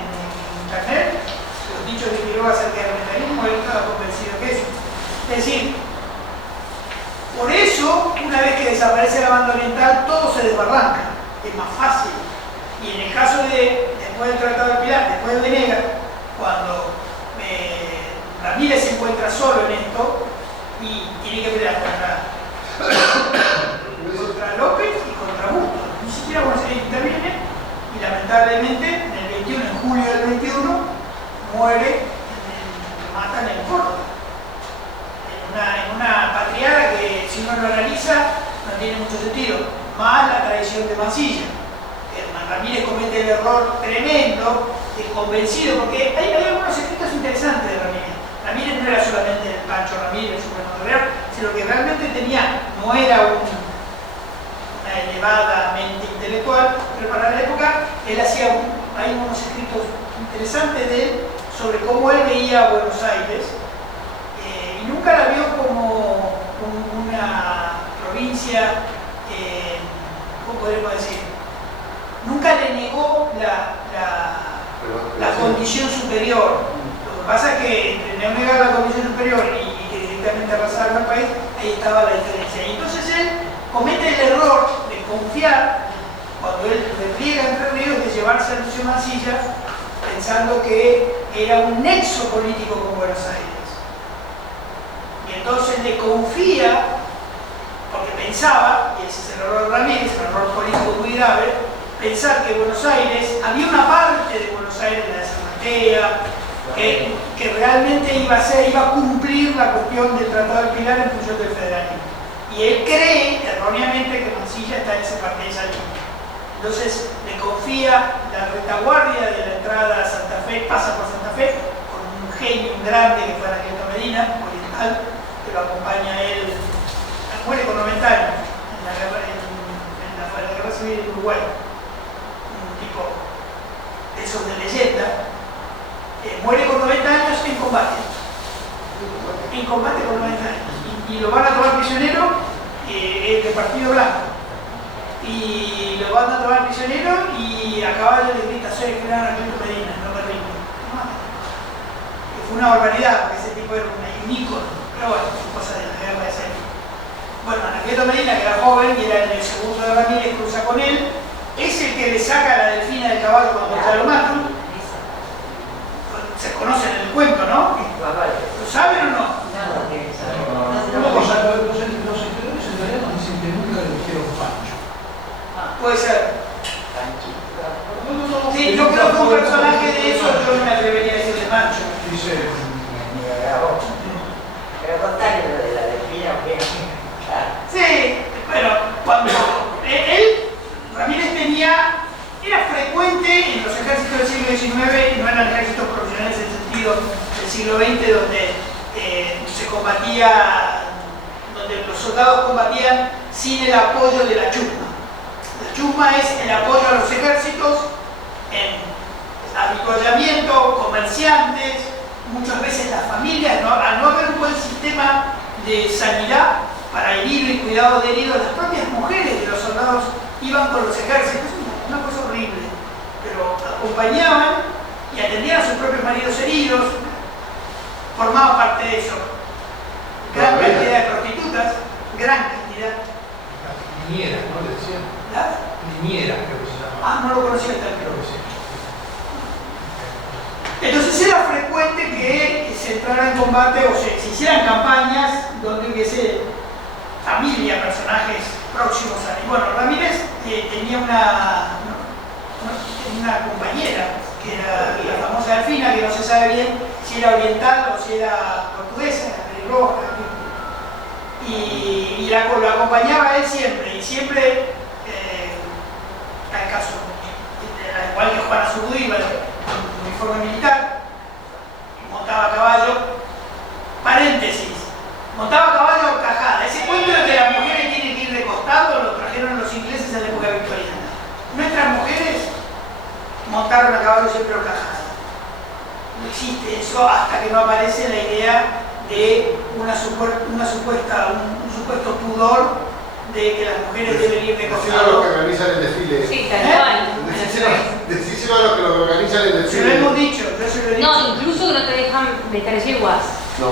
internet, los dichos de Quiroga acerca del unitarismo, él estaba convencido que eso. Es decir, por eso, una vez que desaparece la banda oriental, todo se desbarranca, es más fácil. Y en el caso de, después del Tratado de Pilar, después de Venegas, cuando Ramírez se encuentra solo en esto y tiene que pelear contra López y contra Busto. Ni siquiera Buenos Aires interviene y lamentablemente en el 21, en julio del 21, muere, lo matan en Córdoba. En una patriada que, si uno lo analiza, no tiene mucho sentido, más la traición de Mansilla. Ramírez comete el error tremendo de convencido, porque hay algunos escritos interesantes de Ramírez. Ramírez no era solamente el Pancho Ramírez, el supernotorial, sino que realmente no era una elevada mente intelectual, pero para la época él hay unos escritos interesantes de él sobre cómo él veía a Buenos Aires. Y nunca la vio como una provincia, ¿cómo podemos decir? Nunca le negó la condición superior. Lo que pasa es que entre no negar la condición superior y que directamente arrasar al país, ahí estaba la diferencia. Y entonces él comete el error de confiar, cuando él repliega Entre Ríos, de llevarse a Lucio Mansilla, pensando que era un nexo político con Buenos Aires. Y entonces le confía, porque pensaba, y ese es el error de Ramírez, un error político muy grave, pensar que Buenos Aires, había una parte de Buenos Aires, la de San Mateo, que realmente iba a cumplir la cuestión del Tratado del Pilar en función del federalismo. Y él cree, erróneamente, que Mansilla está en esa línea. Entonces le confía la retaguardia de la entrada a Santa Fe, pasa por Santa Fe, con un genio grande que fue Anacleto Medina, oriental, que lo acompaña a él, muere con 90 años en la guerra civil en Uruguay. De esos de leyenda, muere con 90 años en combate con 90 años, y lo van a tomar prisionero del Partido Blanco, y lo van a tomar prisionero y a caballo de grita: soy el general Anacleto Medina, no me rindo. Fue una barbaridad, porque ese tipo era un ícono, pero bueno, es cosa de la guerra de ese. Bueno, Anacleto Medina, que era joven y era el segundo de Ramírez, cruza con él. Es el que le saca la delfina del caballo cuando ya lo matan. Se conocen en el cuento, ¿no? ¿Lo saben o no? Una cosa, los escritores italianos dicen que nunca le dijeron Pancho. Puede ser. Sí, yo creo que un personaje de eso yo no me atrevería a decir de Pancho. Dice. Pero contarle lo de la delfina, Sí, pero cuando él, Ramírez era frecuente en los ejércitos del siglo XIX, y no eran ejércitos profesionales en el sentido del siglo XX, donde se combatía, donde los soldados combatían sin el apoyo de la chusma. La chusma es el apoyo a los ejércitos en avituallamiento, comerciantes, muchas veces las familias, al no haber un buen sistema de sanidad para herir y cuidado de heridos, las propias mujeres de los soldados iban con los ejércitos, una cosa horrible, pero acompañaban y atendían a sus propios maridos heridos, formaban parte de eso. Gran cantidad de prostitutas, gran cantidad. Niñera, ¿no? Le decían. ¿Las? Niñera, creo que se llama. Ah, no lo conocía el término. Creo que sí. Entonces era frecuente que se entrara en combate o se hicieran campañas donde hubiese familia, personajes próximos a él. Bueno, Ramírez tenía una compañera que era la famosa Delfina, que no se sabe bien si era oriental o si era portuguesa, era pelirroja. Y lo acompañaba a él siempre, y siempre, al caso, igual que Juan Azurduy, iba en uniforme militar, montaba a caballo, paréntesis, montaba a caballo a horcajada. Ese cuento de que las mujeres tienen que ir de costado lo trajeron los ingleses en la época victoriana. Nuestras mujeres montaron a caballo siempre a horcajada. No existe eso hasta que no aparece la idea de un supuesto pudor de que las mujeres deben ir de Decíselo a los costado. que organizan el desfile. Sí, tal cual. Decíselo a los que lo organizan el Se lo desfile. hemos dicho, yo se lo he dicho. No, incluso que no te dejan meter yeguas. No.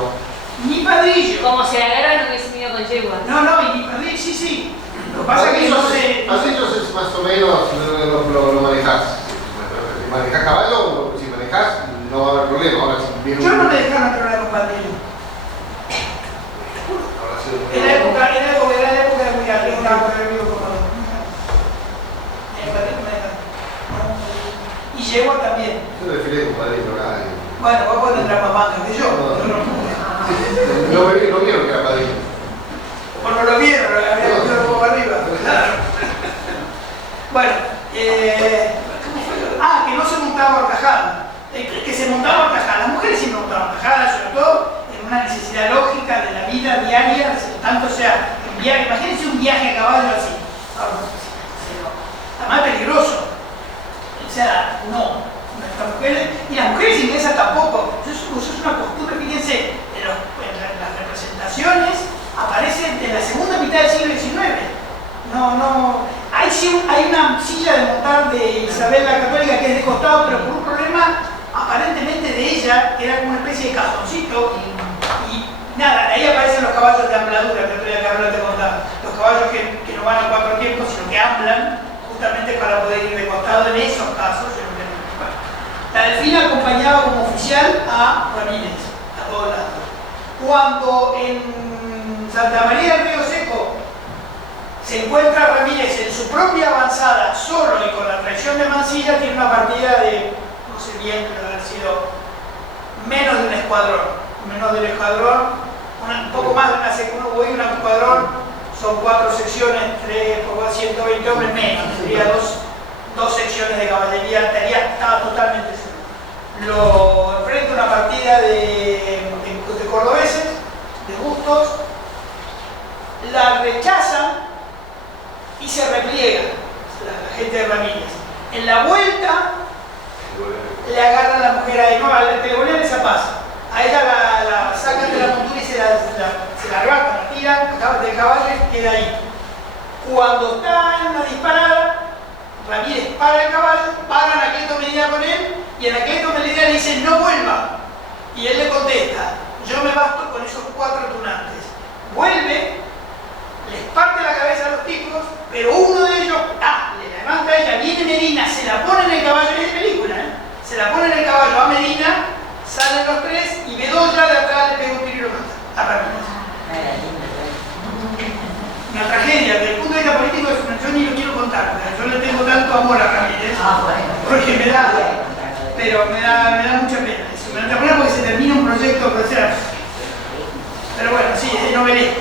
Ni padrillo. Como si la guerra no hubiese venido con yeguas. No, y ni padrillo, sí. Lo que pasa es que no se... Pasillos es más o menos, lo manejás. Si manejás caballo, si manejás, no va a haber problema. Ahora, si viene Yo no me dejaron entrar con padrillo. Ahora sí. En la época de muy alto, estaba por el río como... Y yegua también. Yo desfilé con padrino, nada. Bueno, vos podés entrar más manga que yo. No vieron que era padrino. O no lo vieron, lo había metido un poco arriba. Claro. Bueno, ¿cómo fue? Que no se montaba horcajada. Que se montaba horcajada. Las mujeres siempre montaban horcajada, sobre todo en una necesidad lógica de la vida diaria, tanto sea en viaje. Imagínense un viaje a caballo así. Está más peligroso. O sea, no. Nuestras mujeres, y las mujeres inglesas tampoco. Eso es una costumbre, fíjense, en las representaciones aparecen en la segunda mitad del siglo XIX. Hay una silla de montar de Isabel la Católica que es de costado, pero por un problema aparentemente de ella, que era como una especie de cajoncito, y nada, de ahí aparecen los caballos de ambladura, que otro día que hablar te contaba. Los caballos que no van a 4 tiempos, sino que amblan, justamente para poder ir de costado en esos casos. La Delfina acompañaba como oficial a Ramírez, a todos lados. Cuando en Santa María del Río Seco se encuentra Ramírez en su propia avanzada, solo y con la traición de Mansilla, tiene una partida de, no sé bien, pero debe haber sido menos de un escuadrón, un poco más de una sección, un escuadrón, son 4 secciones, 3 por 120 hombres menos, tendría dos secciones de caballería, estaba totalmente solo. Lo enfrenta una partida de cordobeses, de Bustos, la rechazan y se repliega la gente de Ramírez. En la vuelta le agarran a la mujer ahí, no, al telegonero esa pasa. A ella la sacan de la montura y se la arrebatan, la tiran del caballo y queda ahí. Cuando está en una disparada, Ramírez para el caballo, para Anacleto Medina con él, y Anacleto Medina le dice no vuelva. Y él le contesta, yo me basto con esos 4 tunantes. Vuelve, les parte la cabeza a los tipos, pero uno de ellos, le levanta a ella, viene Medina, se la pone en el caballo, es de película, se la pone en el caballo a Medina, salen los 3 y Bedoya de atrás le pega un tiro y lo mata a Ramírez. Una tragedia, desde el punto de vista político, yo ni lo quiero contar, yo le tengo tanto amor a Ramírez, porque me da mucha pena eso, me da pena porque se termina un proyecto, pero bueno, sí, es novelesco.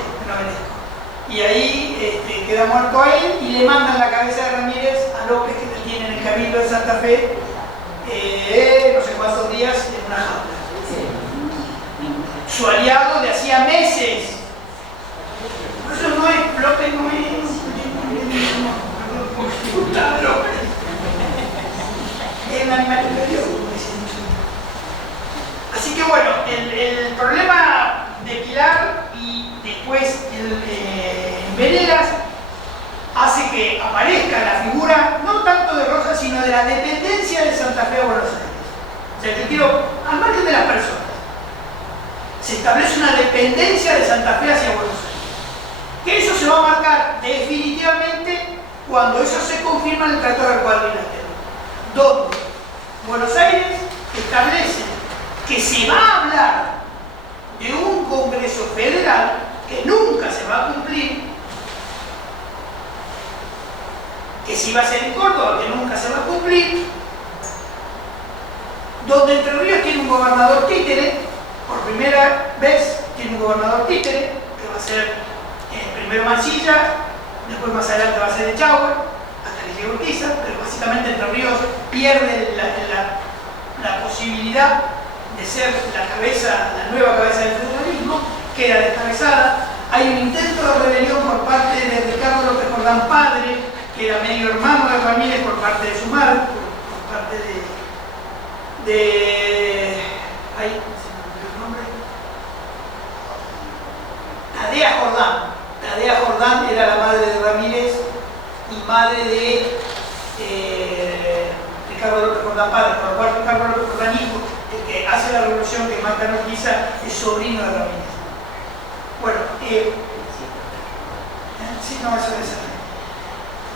Y ahí queda muerto él y le mandan la cabeza de Ramírez a López, que tiene en el Cabildo de Santa Fe, no sé cuántos días en una jaula. sino de la dependencia de Santa Fe a Buenos Aires. O sea, yo quiero, al margen de las personas, se establece una dependencia de Santa Fe hacia Buenos Aires. Que eso se va a marcar definitivamente cuando eso se confirma en el Tratado del Cuadrilátero, donde Buenos Aires establece que se va a hablar de un Congreso Federal que nunca se va a cumplir, que si va a ser en Córdoba, que nunca se va a cumplir, donde Entre Ríos tiene un gobernador títere, por primera vez tiene un gobernador títere, que va a ser primero Mansilla, después más adelante va a ser Echagüe, hasta que llegue Urquiza, pero básicamente Entre Ríos pierde la posibilidad de ser la nueva cabeza del federalismo, queda descabezada. Hay un intento de rebelión por parte de Ricardo López Jordán padre, que era medio hermano de Ramírez por parte de su madre, por parte ahí se me olvidó el nombre. Tadea Jordán. Tadea Jordán era la madre de Ramírez y madre de Ricardo López Jordán padre, por lo cual Ricardo López Jordán hijo, el que hace la revolución que mata a Urquiza, es sobrino de Ramírez. Bueno, sí, no, eso es el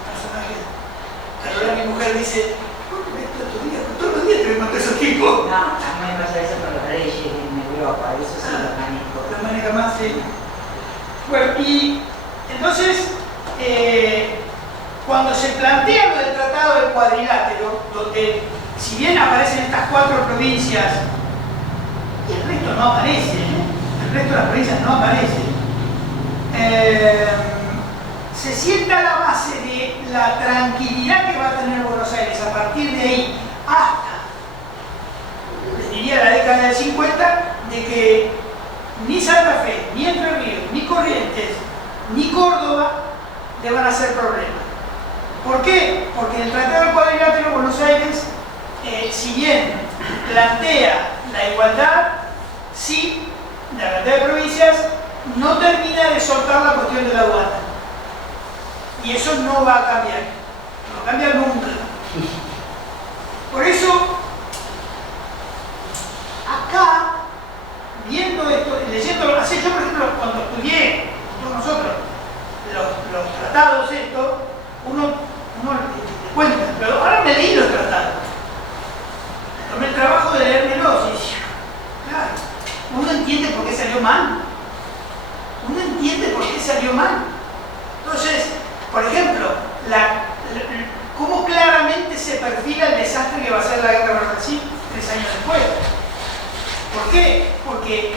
personaje. Ahora mi mujer dice, ¿por qué todos los días te vemos a esos tipos? No, a mí me pasa eso con los reyes en Europa, eso sí lo manejo. Lo maneja más, sí. Bueno, y entonces, cuando se plantea lo del Tratado del Cuadrilátero, donde si bien aparecen estas 4 provincias, el resto no aparece, el resto de las provincias no aparece, se sienta la base de la tranquilidad que va a tener Buenos Aires a partir de ahí hasta, les diría, la década del 50, de que ni Santa Fe, ni Entre Ríos, ni Corrientes, ni Córdoba le van a hacer problema. ¿Por qué? Porque en el Tratado del Cuadrilátero Buenos Aires, si bien plantea la igualdad, sí, la cantidad de provincias, no termina de soltar la cuestión de la aduana. Y eso no va a cambiar. No va a cambiar nunca. Por eso, acá, viendo esto, leyendo, así yo por ejemplo, cuando estudié, todos nosotros, los tratados estos, uno le cuenta, pero ahora me leí los tratados. Tomé el trabajo de leérmelos y claro, uno entiende por qué salió mal. Uno entiende por qué salió mal. Entonces, por ejemplo, cómo claramente se perfila el desastre que va a ser la guerra de Brasil 3 años después. ¿Por qué? Porque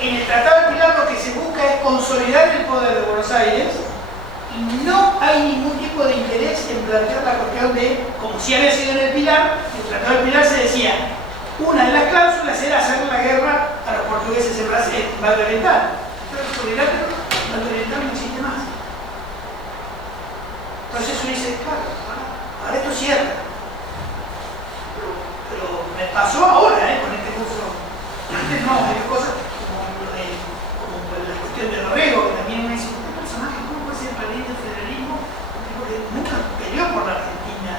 en el Tratado del Pilar lo que se busca es consolidar el poder de Buenos Aires y no hay ningún tipo de interés en plantear la cuestión de, como si había sido en el Pilar, en el Tratado del Pilar se decía, una de las cláusulas era hacer la guerra a los portugueses en Brasil, en Valle Oriental. Pero el Valle Oriental no existe más. Entonces uno dice, claro, ahora esto cierra. Pero me pasó ahora, con este curso. Antes no, hay cosas como la cuestión de Dorrego, que también uno dice, ¿qué personaje? ¿Cómo puede ser país del federalismo? Porque nunca peleó por la Argentina,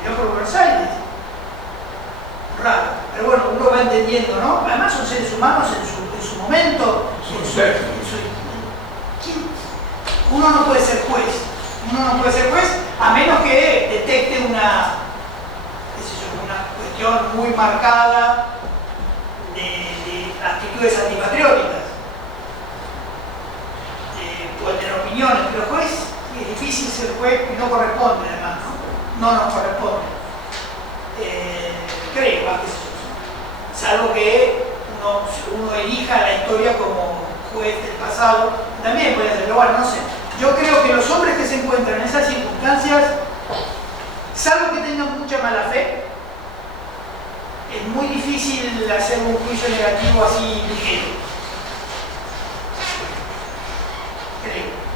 peleó por Buenos Aires. Raro. Pero bueno, uno va entendiendo, ¿no? Además son seres humanos en su momento. Uno no puede ser juez. Uno no puede ser juez a menos que detecte una cuestión muy marcada de actitudes antipatrióticas. Puede tener opiniones, pero juez es difícil ser juez y no corresponde además, ¿no? No nos corresponde. Creo, salvo que uno elija la historia como juez del pasado, también puede ser, pero bueno, no sé. Yo creo que los hombres que se encuentran en esas circunstancias, salvo que tengan mucha mala fe, es muy difícil hacer un juicio negativo así ligero. Creo.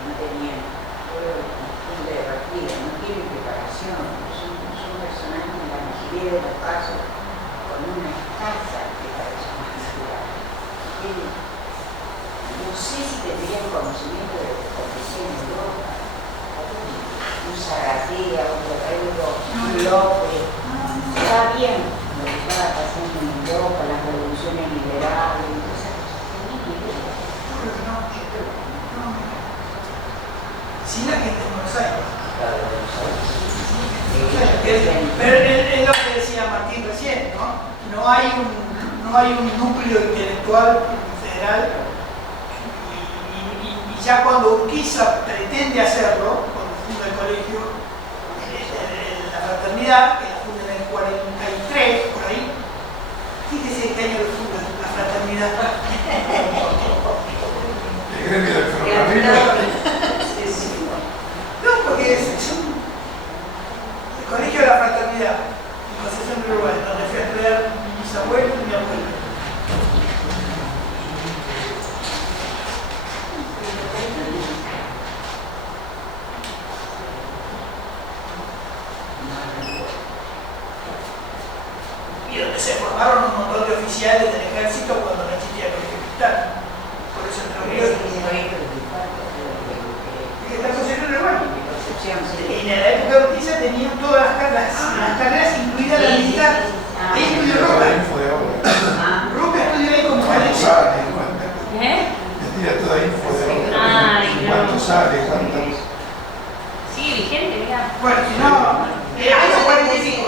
No tenían punto de partida, no tienen preparación, son personajes en la mayoría de los casos con una escasa preparación cultural. No sé si tendrían conocimiento de lo que acontecía en Europa. Un Zaratea, un Guerrero, un López. Sabían lo que estaba pasando en Europa, las revoluciones liberales, entonces, Sí, la gente en Buenos Aires. Pero es lo que decía Martín recién, ¿no? No hay un núcleo intelectual federal y ya cuando Urquiza pretende hacerlo, cuando funda el colegio, la fraternidad, que la funda en el 43, por ahí, fíjese qué año lo funda la fraternidad. El gremio del ferrocarril. No, porque es el colegio de la fraternidad, en Concepción del Uruguay, donde fui a estudiar mis abuelos y mi abuelo. Y donde se formaron un montón de oficiales del ejército cuando no existía el colegio militar. Por eso el colegio está en Concepción del Uruguay. En la época de Urquiza tenían todas las carreras, incluidas la militar. Ahí estudió Roca. Roca estudió ahí como ¿Cuánto cadete. sale? ¿Eh? Me tira toda info de Ay, no. ¿cuánto sale? ¿Cuánto? Sigue vigente, mira. Bueno, si no, año 40 y pico.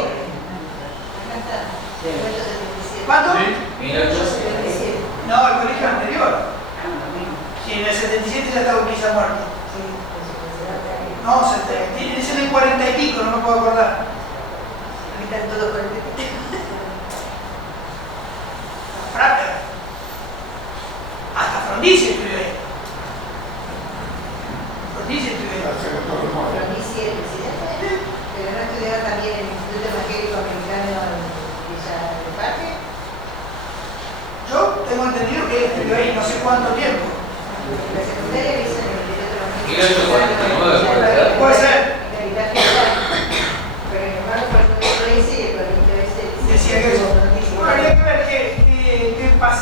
¿Cuánto? No, el colegio anterior. Sí, en el 77 ya estaba Urquiza muerto. No, es en el 40 y pico, no me puedo acordar. Frater. Hasta Frondizi estudió ahí. Frondizi estudió ahí. Yo tengo entendido que él estudió ahí no sé cuánto tiempo. Puede ser. Decía que eso. Bueno, habría que ver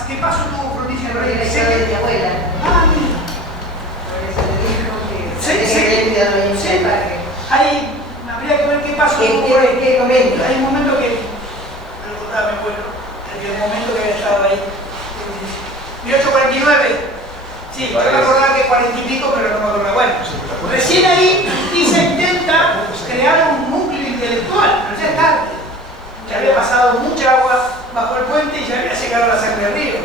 qué paso tuvo Frondizi en el Rey. Ah, mira. Habría que ver qué paso tuvo por ahí. Hay un momento que. Me lo contaba mi abuelo. El momento que había estado ahí. 1849. Sí, yo me acordaba que 40 y pico, pero no me acordaba. Bueno, recién ahí se intenta crear un núcleo intelectual, pero ya es tarde. Ya había pasado mucha agua bajo el puente y ya había secado la sangre del río.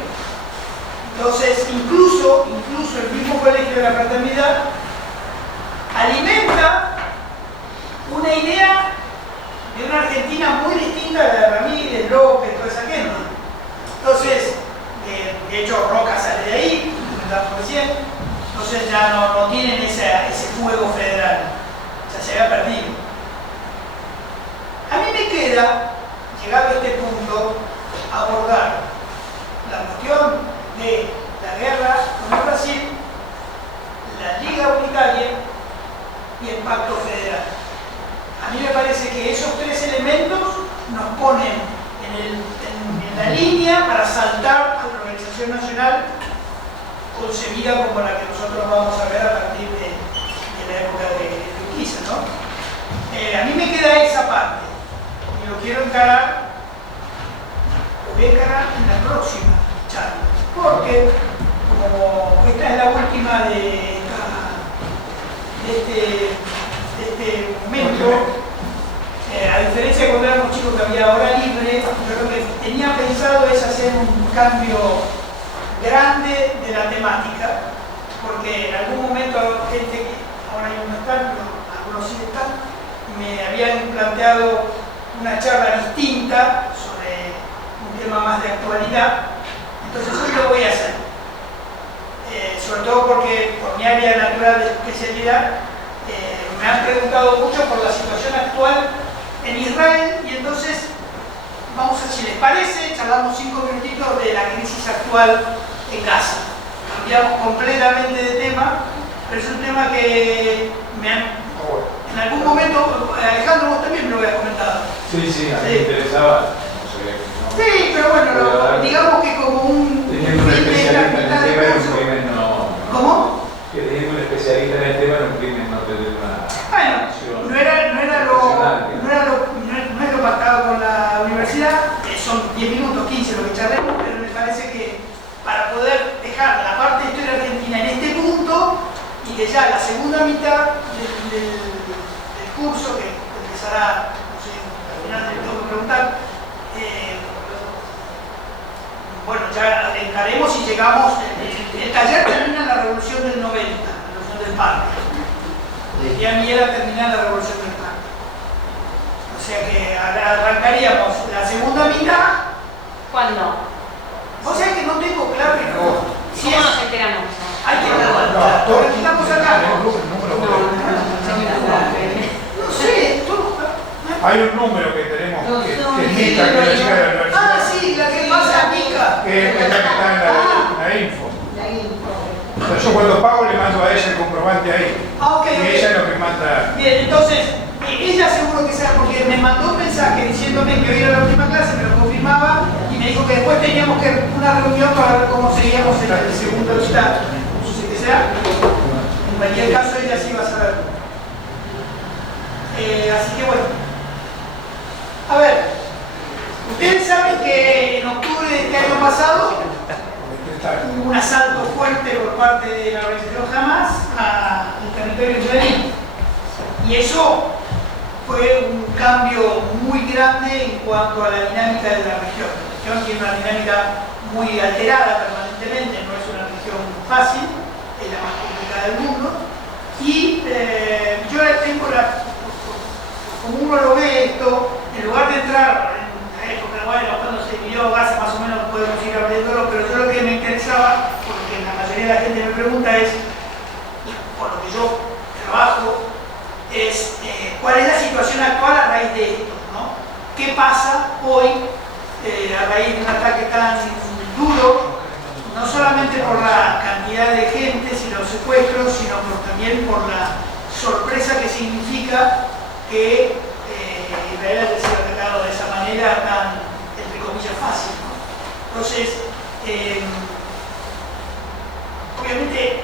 Entonces, incluso el mismo colegio de la fraternidad alimenta una idea de una Argentina muy distinta a la de Ramírez, López, toda esa gente. Entonces, de hecho, Roca sale de ahí, comentamos recién, entonces ya no tienen ese fuego federal, ya se había perdido. A mí me queda, llegado a este punto, abordar la cuestión de la guerra con el Brasil, la Liga Unitaria y el Pacto Federal. A mí me parece que esos tres elementos nos ponen en la línea para saltar a la organización nacional concebida como la que nosotros vamos a ver a partir de la época de Urquiza, ¿no? A mí me queda esa parte y lo quiero encarar, lo voy a encarar en la próxima charla, porque como esta es la última de este momento, a diferencia de cuando éramos chicos que había hora libre, yo lo que tenía pensado es hacer un cambio grande de la temática, porque en algún momento gente que ahora ya no están, algunos sí están, me habían planteado una charla distinta sobre un tema más de actualidad, entonces hoy lo voy a hacer. Sobre todo porque por mi área natural de especialidad me han preguntado mucho por la situación actual en Israel y entonces vamos a, si les parece, charlamos 5 minutitos de la crisis actual en Gaza. Cambiamos completamente de tema, pero es un tema que me han... En algún momento, Alejandro, vos también me lo habías comentado. Sí, a mí me interesaba. No sé, no. Sí, pero bueno, digamos que como un... Teniendo un especialista en el tema era un crimen no donde ya la segunda mitad del curso, que empezará, no sé, al final le tengo que preguntar, bueno, ya encaremos y llegamos, el taller termina en la Revolución del 90, la Revolución del Parque. El día mí era terminar la Revolución del Parque. O sea que arrancaríamos la segunda mitad. ¿Cuándo? O sea que no tengo claro si ¿Cómo es, nos enteramos? hay que preguntar, porque estamos acá. No sé, tú. Hay un número que tenemos que es Mica, que es la chica de la universidad. Ah, sí, la que pasa a Mica. Que es la que está en la info. O sea, yo cuando pago le mando a ella el comprobante ahí. Ah, ok, Y ok. ella es lo que manda. Bien, entonces, ella seguro que sea, porque me mandó un mensaje diciéndome que hoy era la última clase, me lo confirmaba, y me dijo que después teníamos que una reunión para ver cómo seguíamos en el segundo mitad. No sé qué sea. En cualquier caso, ella sí va a saber. Así que bueno. A ver, ustedes saben que en octubre de este año pasado hubo un asalto fuerte por parte de la organización Hamas al territorio israelí. Y eso fue un cambio muy grande en cuanto a la dinámica de la región. La región tiene una dinámica muy alterada permanentemente, no es una región fácil, es la más complicada del mundo. Y yo tengo como uno lo ve esto, en lugar de entrar en la época, bueno, cuando se dividió Gaza, más o menos podemos ir abriéndolo, pero yo lo que me interesaba, porque la mayoría de la gente me pregunta es, y por lo que yo trabajo, es cuál es la situación actual a raíz de esto, ¿no? ¿Qué pasa hoy a raíz de un ataque tan duro, no solamente por la cantidad de gente y los secuestros, sino también por la sorpresa que significa que Israel haya sido atacado de esa manera tan, entre comillas, fácil, ¿no? Entonces, obviamente,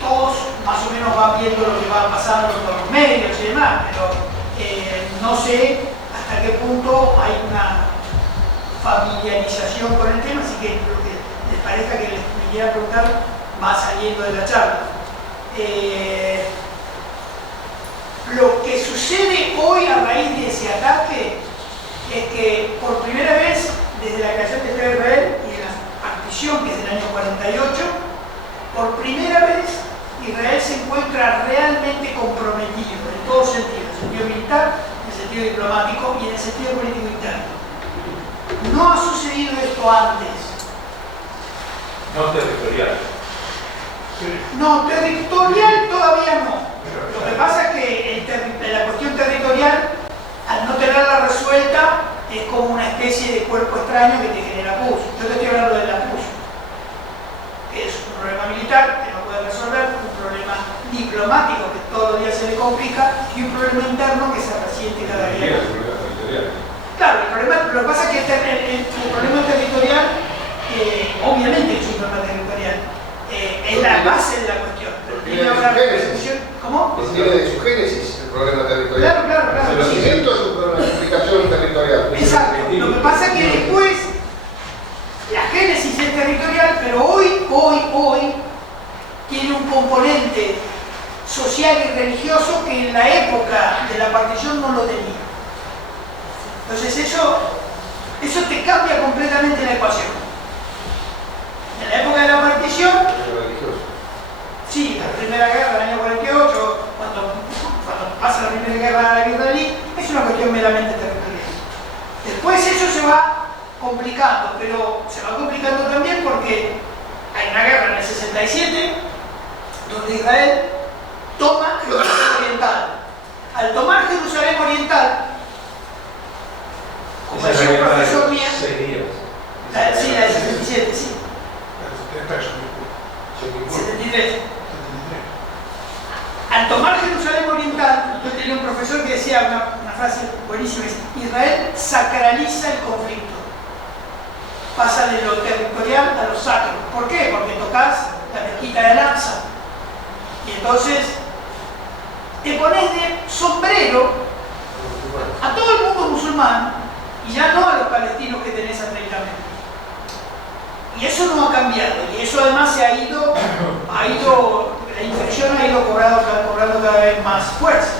todos más o menos van viendo lo que va pasando por los medios y demás, pero no sé hasta qué punto hay una familiarización con el tema, así que lo que les parezca que me quiera preguntar va saliendo de la charla. Lo que sucede hoy a raíz de ese ataque es que por primera vez desde la creación del Estado de Israel y de la partición, que es del año 48, por primera vez Israel se encuentra realmente comprometido en todos sentidos, en el sentido militar, en el sentido diplomático y en el sentido político interno. No ha sucedido esto antes. No territorial. No, territorial todavía no. Lo que pasa es que la cuestión territorial, al no tenerla resuelta, es como una especie de cuerpo extraño que te genera PUS. Yo te estoy hablando de la PUS, que es un problema militar que no puede resolver, un problema diplomático que todos los días se le complica y un problema interno que se resiente cada día. Claro, lo que pasa es que el problema territorial, obviamente es un problema territorial, es la base de la cuestión. Pero tiene una repercusión. ¿Cómo? Viene de su génesis el problema territorial. Claro. El nacimiento es una explicación territorial. Exacto. Lo que pasa es que después la génesis es territorial, pero hoy tiene un componente social y religioso que en la época de la partición no lo tenía. Entonces eso te cambia completamente la ecuación. En la época de la partición, sí, la primera guerra del año 48, cuando pasa la primera guerra árabe-israelí, es una cuestión meramente territorial. Después eso se va complicando, pero se va complicando también porque hay una guerra en el 67, donde Israel toma Jerusalén Oriental. Al tomar Jerusalén Oriental, como decía un profesor mío, 6 días. sí, la del 67, sí. 73. Al tomar Jerusalén Oriental, yo tenía un profesor que decía una frase buenísima, es: Israel sacraliza el conflicto. Pasa de lo territorial a lo sacro. ¿Por qué? Porque tocas la mezquita de Al-Aqsa. Y entonces te pones de sombrero a todo el mundo musulmán y ya no a los palestinos que tenés atléticamente. Y eso no ha cambiado, y eso además se ha ido, la la infección ha ido cobrando cada vez más fuerza.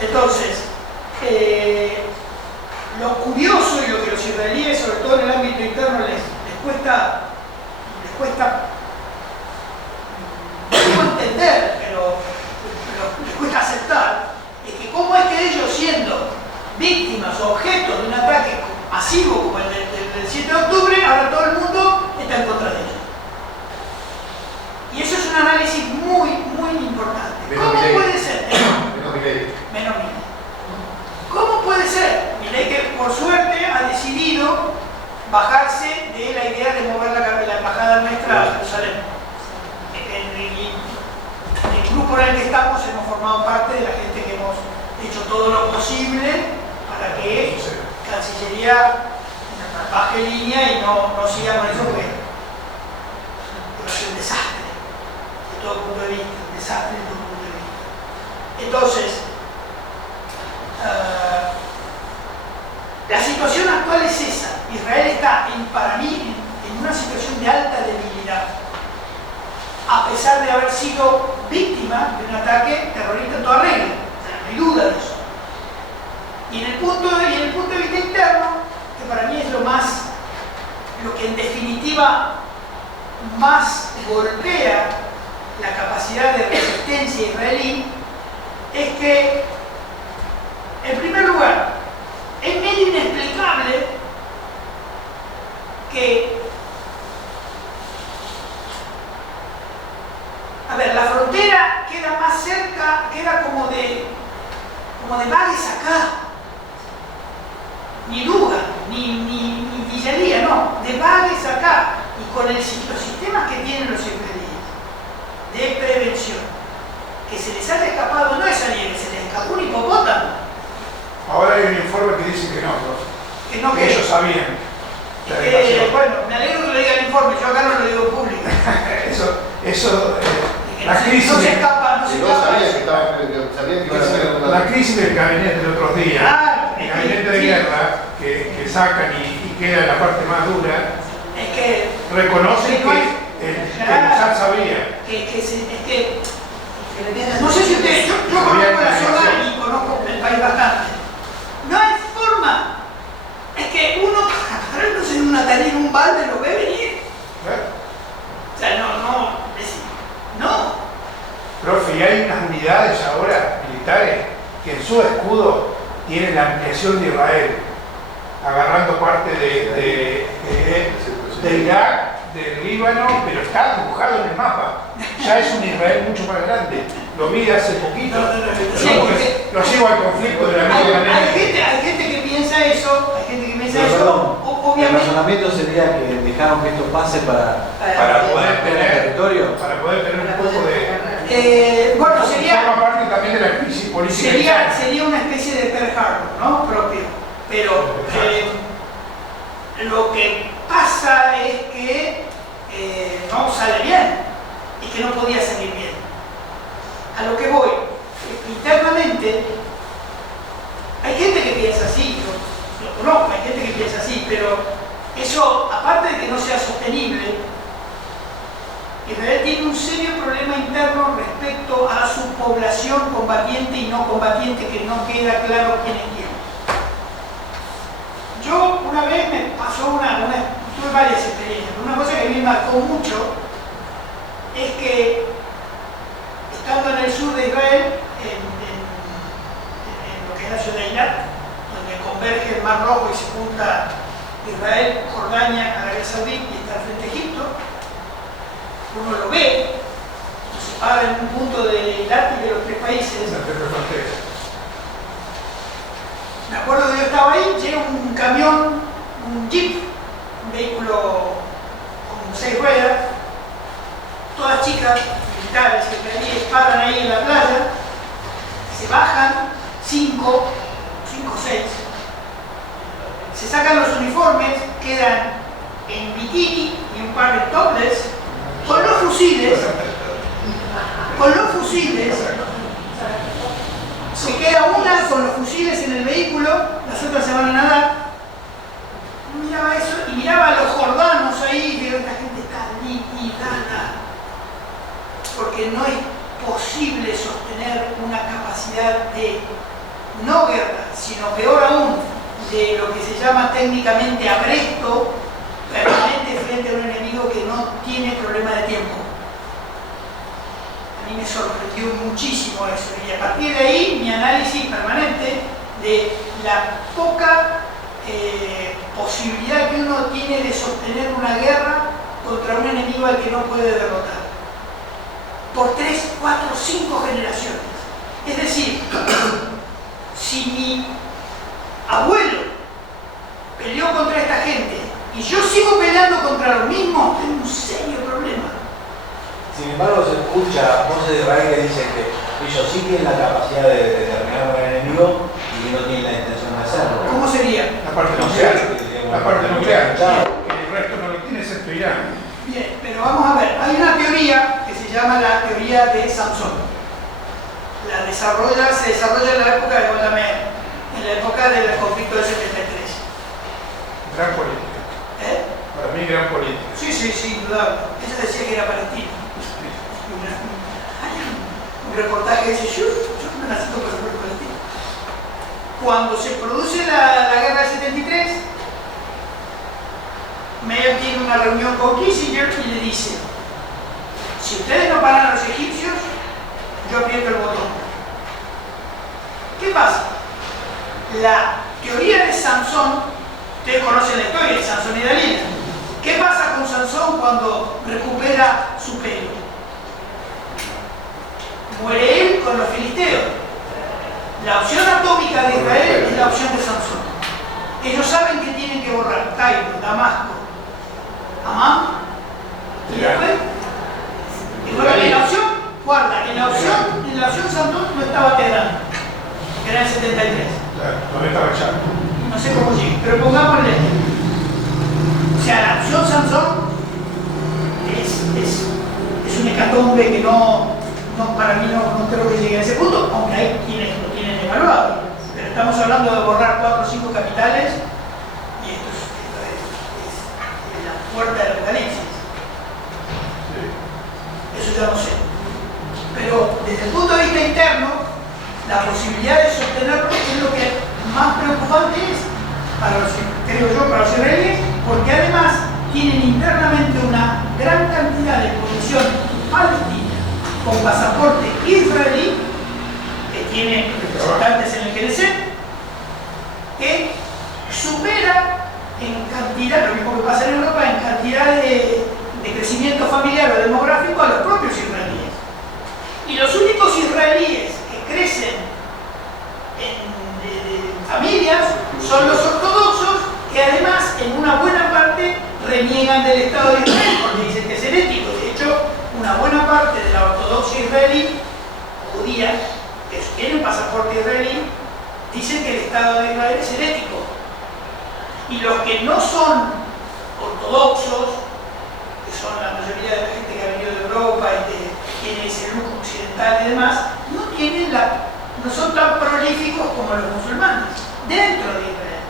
Entonces, lo curioso y lo que los israelíes, sobre todo en el ámbito interno, les cuesta no entender, pero les cuesta aceptar, es que cómo es que ellos, siendo víctimas o objetos de un ataque masivo como el del 7 de octubre, ahora todo el mundo está en contra de ellos. Y eso es un análisis muy, muy importante. ¿Cómo puede ser? Menos Milei. ¿Cómo puede ser? Milei, que por suerte ha decidido bajarse de la idea de mover la embajada nuestra a Jerusalén. El grupo en el que estamos hemos formado parte de la gente que hemos hecho todo lo posible para que Cancillería baje línea y no siga con eso, porque va a ser un desastre de todo punto de vista, un desastre de todo punto de vista. Entonces, la situación actual es esa. Israel está, para mí, en una situación de alta debilidad, a pesar de haber sido víctima de un ataque terrorista en toda regla. O sea, no hay duda de eso. Y en el punto de vista interno, que para mí es lo que en definitiva más golpea la capacidad de resistencia israelí, es que, en primer lugar, es medio inexplicable que, a ver, la frontera queda más cerca, queda como de Bagues acá, ni Duga, ni Villalía, no, de Bagues acá, y con los sistemas que tienen los israelíes de prevención, que se les haya escapado no es alguien, se les escapó un hipopótamo. Ahora hay un informe que dice que no, que ellos sabían. Bueno, me alegro que lo diga el informe, yo acá no lo digo en público. La crisis. No sabían que iban a hacer la crisis del gabinete de otros días, el gabinete de guerra que sacan y queda en la parte más dura, reconocen que ya sabía. No sé si ustedes, yo conozco la zona y conozco el país bastante. No hay forma. Es que uno, parándose en una tarima, en un balde, lo ve venir. O sea, no. Profe, y hay unas unidades ahora militares que en su escudo tienen la ampliación de Israel, agarrando parte de Irak, del Líbano, pero está dibujado en el mapa. Ya es un Israel mucho más grande. Lo vi hace poquito. Lo sigo al conflicto de la misma manera. Hay gente que piensa eso, obviamente. El razonamiento sería que dejaron que esto pase para poder tener territorio. Para poder tener un poco de. Bueno, forma parte también de la crisis política. Sería una especie de Pearl Harbor, ¿no? Propio. Pero lo que pasa es que no sale bien y que no podía salir bien. A lo que voy, internamente, hay gente que piensa así, lo conozco, hay gente que piensa así, pero eso, aparte de que no sea sostenible, Israel tiene un serio problema interno respecto a su población combatiente y no combatiente, que no queda claro quién es quién. Yo una vez me pasó tuve varias experiencias, pero una cosa que a mí me marcó mucho es que, estando en el sur de Israel, en lo que es la ciudad de Eilat, donde converge el Mar Rojo y se junta Israel, Jordania, Arabia Saudita y está frente a Egipto, uno lo ve, se para en un punto de Eilat y de los tres países. Me acuerdo que yo estaba ahí, llega un camión, un jeep, un vehículo con 6 ruedas, todas chicas, militares, israelíes, paran ahí en la playa, se bajan, 5 o 6, se sacan los uniformes, quedan en bikini y un par de topless, con los fusiles, se queda una con los fusiles en el vehículo, las otras se van a nadar. Yo miraba eso y miraba a los jordanos ahí, y digo, esta gente está líquida, porque no es posible sostener una capacidad de no guerra, sino peor aún, de lo que se llama técnicamente arresto permanente frente a un enemigo que no tiene problema de tiempo. A mí me sorprendió muchísimo eso, y a partir de ahí mi análisis permanente de la poca posibilidad que uno tiene de sostener una guerra contra un enemigo al que no puede derrotar por 3, 4, 5 generaciones. Es decir, si mi abuelo peleó contra esta gente y yo sigo peleando contra los mismos, tengo un serio problema. Sin embargo, se escucha voces de Israel que dicen que ellos sí tienen la capacidad de determinar un enemigo y que no tienen la intención de hacerlo. ¿Cómo sería? La parte nuclear. La parte nuclear. El resto no lo tiene excepto Irán. Bien, pero vamos a ver, hay una teoría que se llama la teoría de Samson. Se desarrolla en la época de Golda Meir, en la época del conflicto del 73. Gran política. Para mí, gran política. Sí, indudable. Ella decía que era palestino. Hay un reportaje que dice, yo me nací con el palestino. Cuando se produce la guerra del 73, Meir tiene una reunión con Kissinger y le dice: si ustedes no paran a los egipcios, yo aprieto el botón. ¿Qué pasa? La teoría de Sansón, ustedes conocen la historia de Sansón y Dalila. ¿Qué pasa con Sansón cuando recupera su pelo? Muere él con los filisteos. La opción atómica de Israel es la opción de Sansón. Ellos saben que tienen que borrar Cairo, Damasco, Amán y después. Y bueno, en la opción, guarda, en la opción Sansón no estaba Teherán, que era en el 73. Claro, no estaba ya. No sé cómo llegué, pero pongámosle. O sea, la opción Sansón es un hecatombe que no, para mí no creo que llegue a ese punto, aunque hay quienes lo tienen evaluado. Pero estamos hablando de borrar 4 o 5 capitales y esto es la puerta del apocalipsis. Eso ya no sé. Pero desde el punto de vista interno, la posibilidad de sostenerlo es lo que más preocupante es creo yo, para los israelíes, porque además tienen internamente una gran cantidad de población palestina con pasaporte israelí, que tiene representantes en el Knesset, que supera en cantidad, lo mismo que pasa en Europa, en cantidad de crecimiento familiar o demográfico a los propios israelíes. Y los únicos israelíes que crecen en familias son los ortodoxos, que además en una buena parte reniegan del Estado de Israel porque dicen que es herético. De hecho, una buena parte de la ortodoxia israelí, judía, que tienen pasaporte israelí, dicen que el Estado de Israel es herético. Y los que no son ortodoxos, que son la mayoría de la gente que ha venido de Europa y que tiene ese lujo occidental y demás, no son tan prolíficos como los musulmanes dentro de Israel.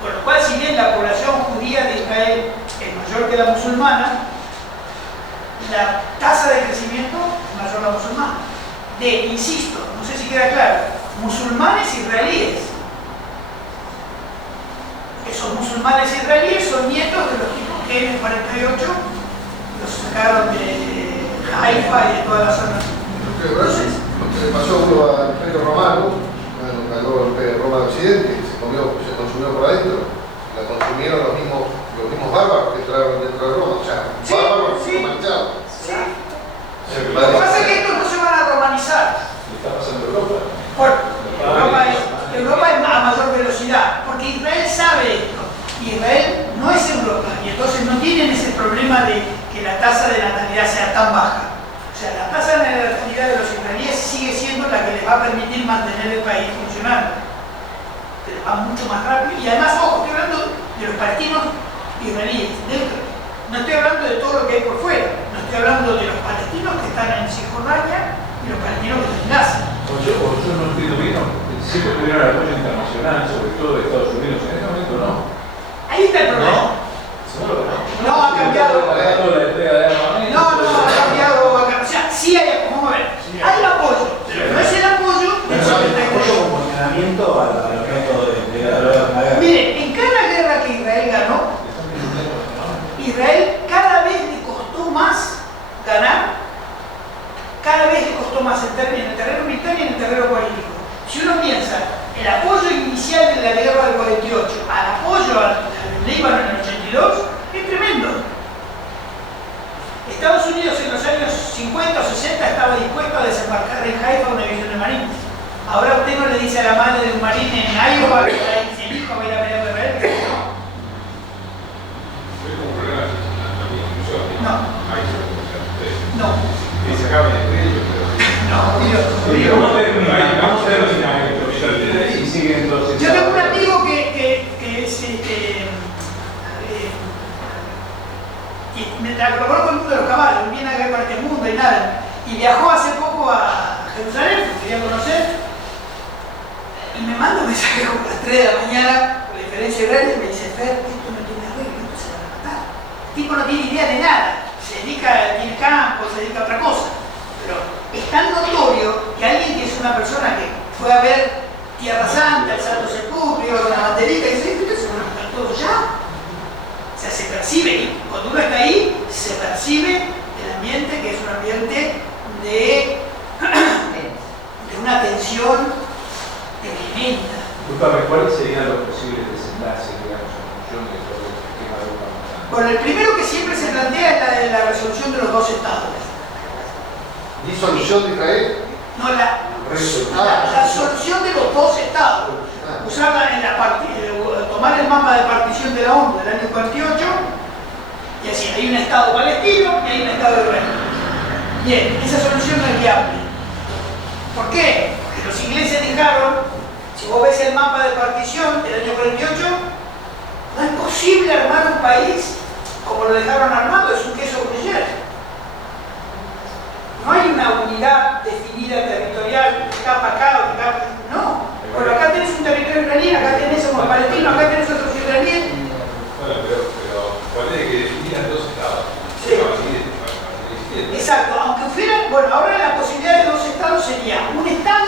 Con lo cual, si bien la población judía de Israel es mayor que la musulmana, la tasa de crecimiento es mayor que la musulmana. Insisto, no sé si queda claro, musulmanes israelíes. Esos musulmanes israelíes son nietos de los tipos que en el 48 los sacaron de Haifa y de toda la zona. Entonces, lo que le pasó al Imperio Romano, cuando cayó el Imperio de Roma de Occidente, se consumió por adentro, la consumieron los mismos bárbaros que entraron dentro de Roma, o sea, bárbaros romanizados. Lo que pasa es que estos no se van a romanizar. ¿Qué está pasando en Europa? Bueno, Europa es a mayor velocidad, porque Israel sabe esto, y Israel no es Europa, y entonces no tienen ese problema de que la tasa de natalidad sea tan baja. O sea, la tasa de natalidad de los israelíes sigue siendo la que les va a permitir mantener el país funcionando. Pero va mucho más rápido, y además, ojo, estoy hablando de los palestinos israelíes dentro. No estoy hablando de todo lo que hay por fuera, no estoy hablando de los palestinos que están en Cisjordania y los palestinos que están en Gaza. Yo no entiendo bien, siempre tuvieron el apoyo internacional, sobre todo de Estados Unidos, en este momento no. Ahí está el problema. Seguro que no. No, ha cambiado. La entrega de armamento. No, ha cambiado. O sea, sí hay, vamos a ver, Ahora usted no le dice a la madre de un marín en Iowa que el hijo va a ir a pelear por Israel. No. No. Y se acaba de No, Dios. ¿Cómo termina esto? Y siguen los... Yo tengo un amigo que es me logró con el mundo de los caballos, no tiene nada que ver con este mundo y nada. Y viajó hace poco a Jerusalén, porque quería conocer, y me manda un mensaje como a las 3 de la mañana, por la diferencia horaria, y me dice, Fer, esto no tiene arreglo, esto se va a matar. El tipo no tiene idea de nada, se dedica, tiene campo, se dedica a otra cosa. Pero es tan notorio que alguien que es una persona que fue a ver Tierra Santa, el Santo Sepulcro, la banderita, y dice, esto se va a matar todo ya. O sea, se percibe, cuando uno está ahí, se percibe el ambiente que es un ambiente de una tensión tremenda. Disculpame, ¿cuáles serían los posibles desenlaces, digamos, en función de todo el esquema de Europa? Bueno, el primero que siempre se plantea es la de la resolución de los dos estados. ¿Disolución de Israel? No, la solución de los dos estados. Usarla en la tomar el mapa de partición de la ONU del año 48 y así, hay un estado palestino y hay un estado de Israel. Bien, esa solución no es viable. ¿Por qué? Porque los ingleses dijeron, si vos ves el mapa de partición del año 48, no es posible armar un país como lo dejaron armado, es un queso gruyere. No hay una unidad definida territorial, que está para acá o que está... No. Bueno, acá tenés un territorio israelí, acá tenés un palestino, acá tenés otros israelíes. Bueno, pero ¿cuál es que definieran dos estados? Sí. Exacto, aunque fuera... Bueno, ahora la posibilidad de dos estados sería un estado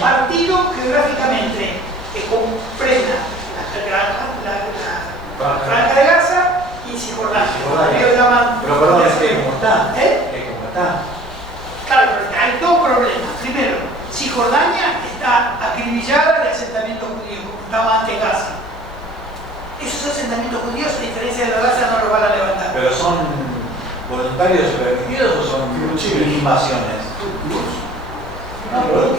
partido geográficamente que comprenda la Franja de Gaza y Cisjordania. Pero perdón, es que como está. Es como está. Claro, pero hay dos problemas. Primero, Cisjordania está acribillada de asentamientos judíos, como estaba antes Gaza. Esos asentamientos judíos, a diferencia de la Gaza, no los van a levantar. ¿Pero son voluntarios y permitidos o son invasiones? No, pero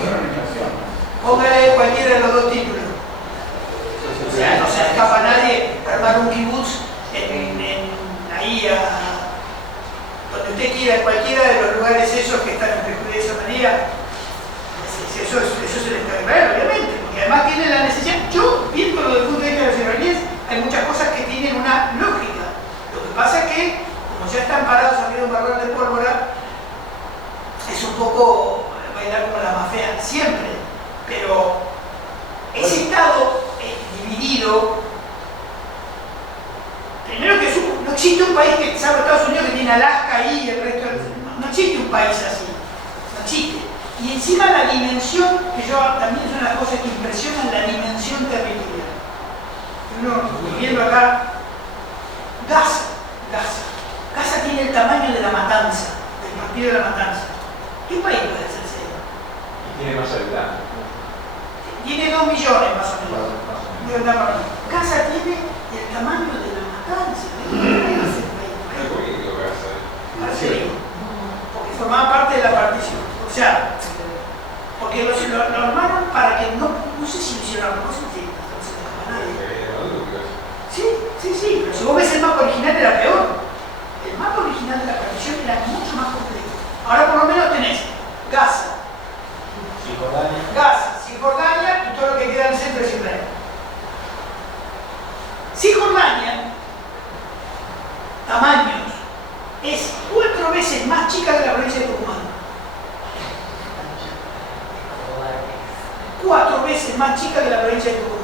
Póngale cualquiera de los dos títulos. O sea, no se escapa nadie a armar un kibutz ahí donde usted quiera, en cualquiera de los lugares esos que están entre Judea y Samaria. Eso se les está Israel, obviamente, porque además tiene la necesidad. Yo, viéndolo desde el punto de vista de los israelíes, hay muchas cosas que tienen una lógica. Lo que pasa es que, como ya están parados arriba de un barral de pólvora, es un poco bailar como la mafia siempre. Pero ese estado dividido, primero que no existe un país que, salvo Estados Unidos, que tiene Alaska ahí y el resto no existe un país así, no existe. Y encima la dimensión, que yo también es una de las cosas que impresionan, la dimensión territorial. Uno, viendo acá, Gaza tiene el tamaño de La Matanza, del partido de La Matanza. ¿Qué país puede hacerse? Y tiene más habitantes. Tiene 2 millones más o menos. Gaza tiene el tamaño de La Matanza. Porque formaba parte de la partición. O sea, porque lo armaron para que no sé si lo hicieron, no sé si no se dejaba nadie. Sí, pero si vos ves el mapa original era peor. El mapa original de la partición era mucho más complejo. Ahora por lo menos tenés Gaza, Cisjordania y todo lo que queda en el centro de Israel. Cisjordania, tamaños, es 4 veces más chica que la provincia de Tucumán. 4 veces más chica que la provincia de Tucumán.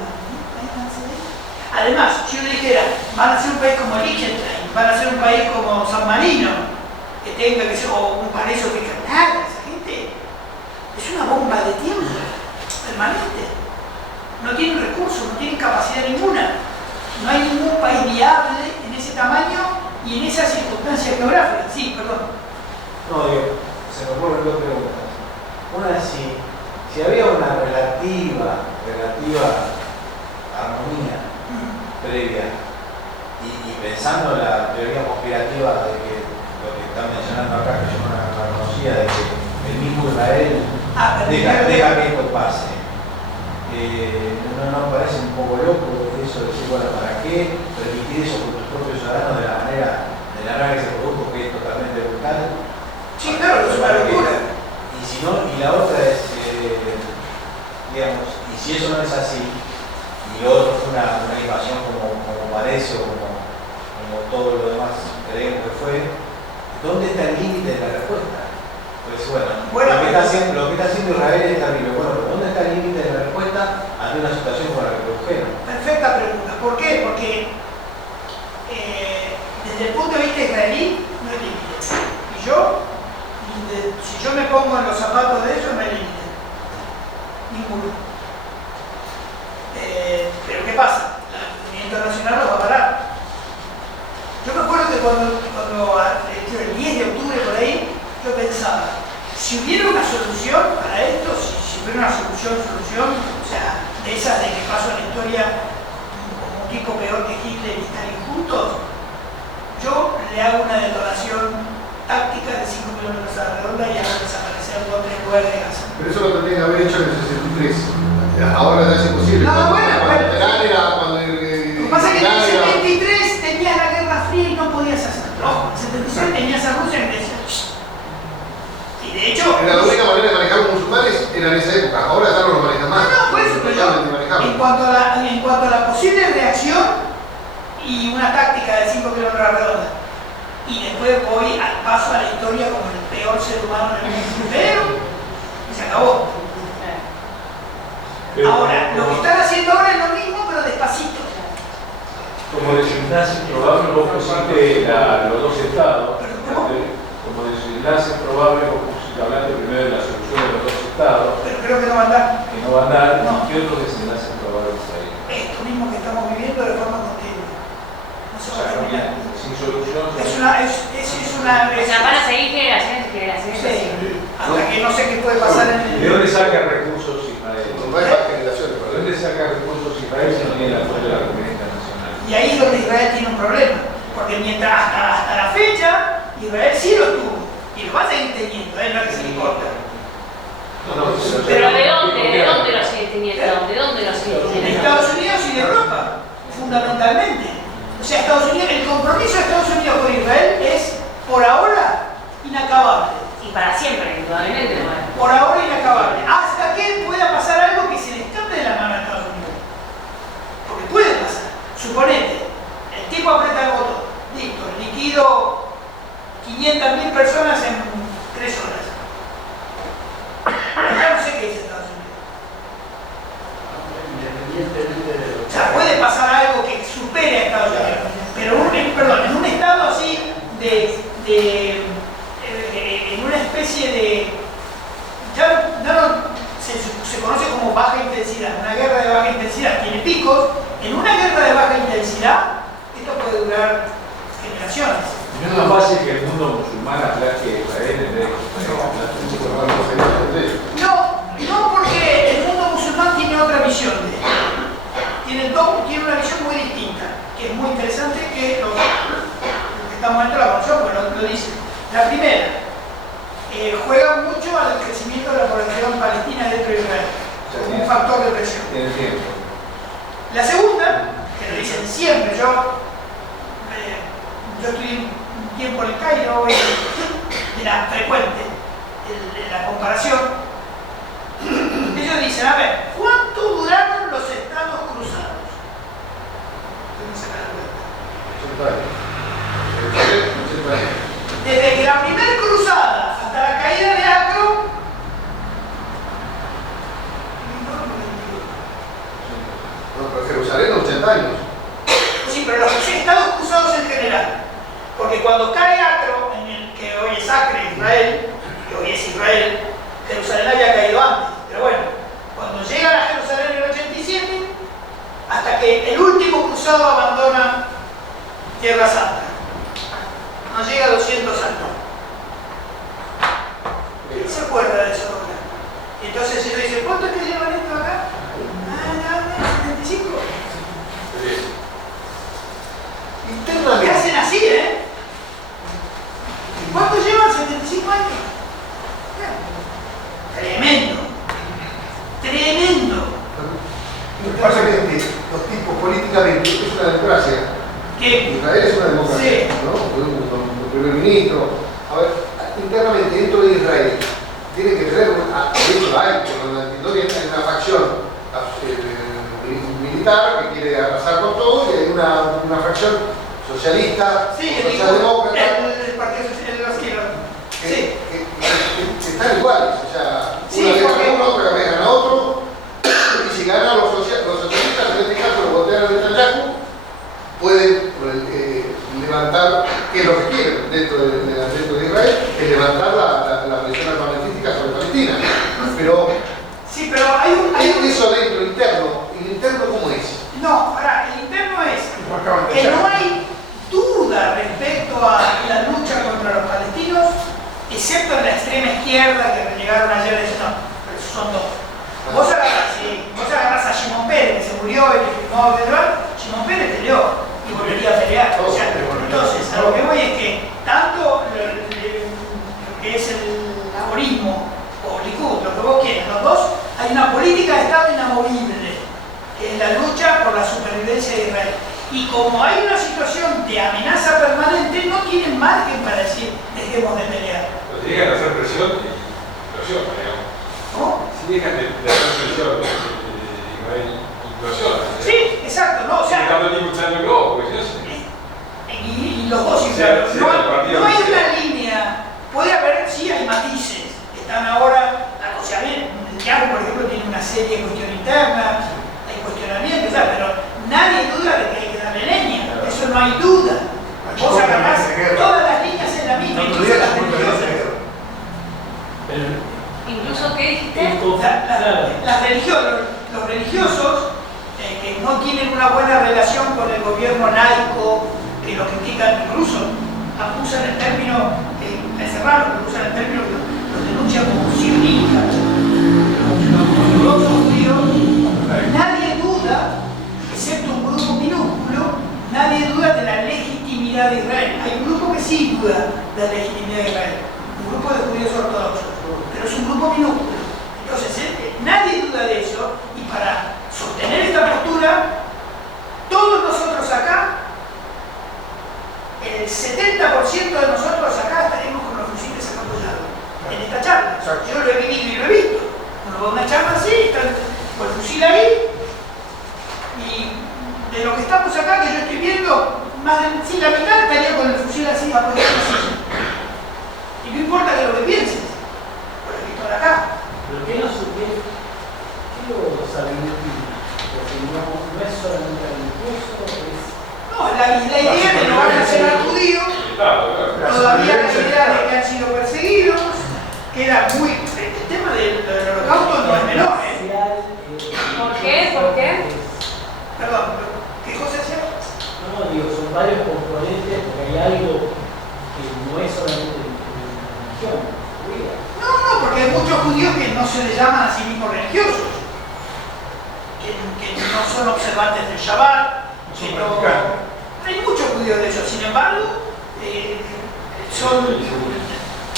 Además, si uno dijera, van a ser un país como Liechtenstein, van a ser un país como San Marino, que tenga que ser, o un paraíso que nada, esa gente es una bomba de tiempo permanente. No tienen recursos, no tienen capacidad ninguna. No hay ningún país viable en ese tamaño y en esas circunstancias geográficas. Sí, perdón. No, digo, se me ocurren 2 preguntas. Una es si había una relativa armonía previa y pensando en la teoría conspirativa de que lo que están mencionando acá, que yo no la conocía, de que el mismo Israel deja que esto pase. ¿No parece un poco loco eso de decir, bueno, ¿para qué permitir eso con tus propios ciudadanos de la manera que se produjo, que es totalmente brutal? Sí, claro, es una locura. Y si no, y la otra es, digamos, y si eso no es así, y lo otro fue una invasión como parece o como todo lo demás creemos que fue, ¿dónde está el límite de la respuesta? Pues bueno, lo que está haciendo Israel es terrible. Bueno, pero ¿dónde está el límite de la respuesta ante una situación como la que produjeron? Perfecta pregunta. ¿Por qué? Porque desde el punto de vista israelí no hay límite. Y yo, si yo me pongo en los zapatos de ellos, no hay límite. Ninguno. Pero ¿qué pasa? La comunidad internacional los va a parar. Yo me acuerdo que cuando el 10 de octubre por ahí, yo pensaba, si hubiera una solución para esto, si hubiera una solución, o sea, de esas de que pasó en la historia como un tipo peor que Hitler y Stalin juntos, yo le hago una detonación táctica de 5 kilómetros a la redonda y hago desaparecer 2 o 3 lugares de Gaza. Pero eso lo tendrían que haber hecho en el 63. Ahora ya es imposible. No, bueno. Lo que pasa es que en el 73 tenías la Guerra Fría y no podías hacerlo. En el 76 tenías a Rusia y Grecia. Y de hecho... Era la única manera de manejar los musulmanes era en esa época. Ahora ya no lo manejan más. No, por eso, pero en cuanto a la posible reacción y una táctica de 5 kilómetros a la redonda, y después voy al paso a la historia como el peor ser humano en el mundo, pero se acabó. Ahora, lo que están haciendo ahora es lo mismo, pero despacito. Como desenlace probable, vos pusiste los dos estados. Como desenlace probable, vos pusiste hablando primero de la solución de los dos estados. Pero creo que no va a andar. Que no va a andar. No. ¿Qué otros desenlaces probables hay? Esto mismo que estamos viviendo de forma continua. No se va a terminar. Sin solución. Es una. O sea, van a seguir generaciones Sí. así. Hasta que no sé qué puede pasar en el. ¿De dónde saca recursos Israel? No hay más generaciones. ¿De dónde saca recursos Israel si no tiene el apoyo de la comunidad internacional? Y ahí es donde Israel tiene un problema. Porque mientras hasta la fecha, Israel sí lo tuvo. Y lo va a seguir teniendo, no es que se le corta. Pero ¿de dónde lo sigue teniendo? ¿De dónde lo sigue De teniendo? Estados Unidos y de Europa, fundamentalmente. O sea, Estados Unidos, el compromiso de Estados Unidos con Israel es, por ahora, inacabable. Y para siempre, indudablemente. Por ahora inacabable. Hasta que pueda pasar algo que se le escape de la mano a Estados Unidos. Porque puede pasar. Suponete, el tipo aprieta el botón. Listo, liquido 500.000 personas en 3 horas. Ya no sé qué dice Estados Unidos. O sea, puede pasar algo que supere a Estados Unidos. Pero en un estado así en una especie de... Ya no se conoce como baja intensidad. Una guerra de baja intensidad tiene picos. En una guerra de baja intensidad, esto puede durar generaciones. No es más fácil que el mundo musulmán aplaque a Israel en vez de No, porque el mundo musulmán tiene otra visión de esto. Tiene una visión muy distinta, que es muy interesante, que los que estamos dentro de la conocemos, porque lo dicen. La primera, juega mucho al crecimiento de la población palestina dentro de Israel, como un factor de presión. tiene tiempo. La segunda, que lo dicen siempre, yo estuve un tiempo en el Cairo, era frecuente la comparación. Ellos dicen, a ver, ¿cuánto duraron los estados cruzados? Desde que la primera cruzada hasta la caída de Acro, No, pero Jerusalén 80 años. sí, pero los estados cruzados en general. Porque cuando cae Acro, en el que hoy es Acre, Israel, que hoy es Israel, Jerusalén había caído antes. Pero bueno, cuando llegan a Jerusalén en el 87, hasta que el último cruzado abandona Tierra Santa. No llega a 200 años. ¿Quién se acuerda de eso ahora? Y entonces ellos dicen, ¿cuánto es que llevan esto acá? Ah, 75. ¿Qué hacen así, ¿Cuánto llevan? 75 años. Tremendo. Básicamente, los tipos políticamente, es una democracia. ¿Qué? Israel es una democracia, Sí. ¿no? Un primer ministro. A ver, internamente dentro de Israel, tiene que tener de hecho hay, hay una facción militar que quiere arrasar con todo y hay una facción socialista, Sí, socialdemócrata, el Partido Socialista. Sí. que están iguales, o sea, Sí, una vez porque- gana uno, otra vez gana otro, y si ganan los socialistas, en este caso los votantes de Netanyahu, pueden levantar, que es lo que quieren dentro de Israel, es levantar la presión armamentística sobre Palestina. Pero Sí, pero hay un... eso dentro, interno, ¿y el interno cómo es? No, pará, el interno es Lo acaban de que echar. no hay duda respecto a la lucha contra los palestinos, excepto en la extrema izquierda que llegaron ayer y dicen, no, pero esos son dos. Vos agarrás a Shimon Peres, que se murió y que firmó Pedro, Shimon Peres peleó y volvería a pelear. O sea, entonces, a lo que voy es que tanto lo que es el laborismo o Likud, lo que vos quieras, los dos, hay una política de Estado inamovible, que es la lucha por la supervivencia de Israel. Y como hay una situación de amenaza permanente, no tienen margen para decir, dejemos de pelear. Pero si dejan de hacer presión, implosiona, digamos. ¿No? Si dejan de hacer presión, Israel implosiona. Sí, exacto, no, o sea, Dejando ni escuchando el globo, porque yo sé. y los dos Sí, inflados. sí, No, el partido no hay oficial. una línea, puede haber, sí hay matices, están ahora, o sea, bien, Netanyahu, por ejemplo, tiene una serie de cuestiones internas, hay cuestionamientos, pero nadie duda de que hay que darle leña, eso no hay duda. Vos agarrás todas las líneas en la misma, incluso las religiosas. Incluso, ¿qué dijiste? Los religiosos que no tienen una buena relación con el gobierno laico, que lo critican, incluso usan el término, es raro, pero usan el término que los denuncian como sionistas, los ortodoxos judíos, nadie duda, excepto un grupo minúsculo, nadie duda de la legitimidad de Israel. Hay un grupo que sí duda de la legitimidad de Israel, un grupo de judíos ortodoxos, pero es un grupo minúsculo. Entonces, nadie duda de eso, y para sostener esta postura, todos nosotros acá, el 70% de nosotros acá estaríamos con los fusiles apoyados en esta charla. Yo lo he vivido y lo he visto. Uno va a una charla así, está con el fusil ahí, y de lo que estamos acá, que yo estoy viendo, más de la mitad estaría con el fusil así apoyado así. Y no importa que lo que pienses, por el visto de acá. Pero ¿qué nos sugiere? ¿Qué lo saben? Porque no es solamente religioso, es... No, la idea de no hacer al judío, todavía la idea de que han sido perseguidos, que era muy... El tema del holocausto no es menor, ¿eh? ¿Por qué? ¿Por qué? Perdón, ¿qué cosa decía? No, digo, son varios componentes porque hay algo que no es solamente religión, judía. No, porque hay muchos judíos que no se les llaman a sí mismos religiosos, que no son observantes del Shabbat, que no... Hay muchos judíos de ellos, sin embargo, son...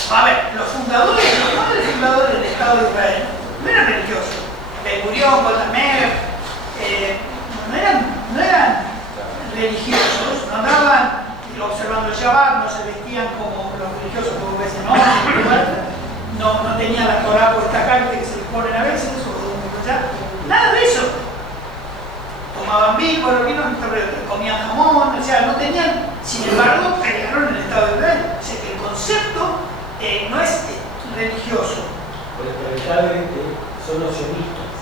A ver, los padres fundadores del Estado de Israel no eran religiosos. Ben-Gurión, Golda Meir, no eran religiosos, no andaban observando el Shabbat, no se vestían como los religiosos como ves en hoy, no tenían la Torah puesta acá que se les ponen a veces, nada de eso. Tomaban vino, comían jamón, o sea, no tenían, sin embargo, crearon el Estado de Israel. O sea que el concepto no es religioso. Lamentablemente son los sionistas,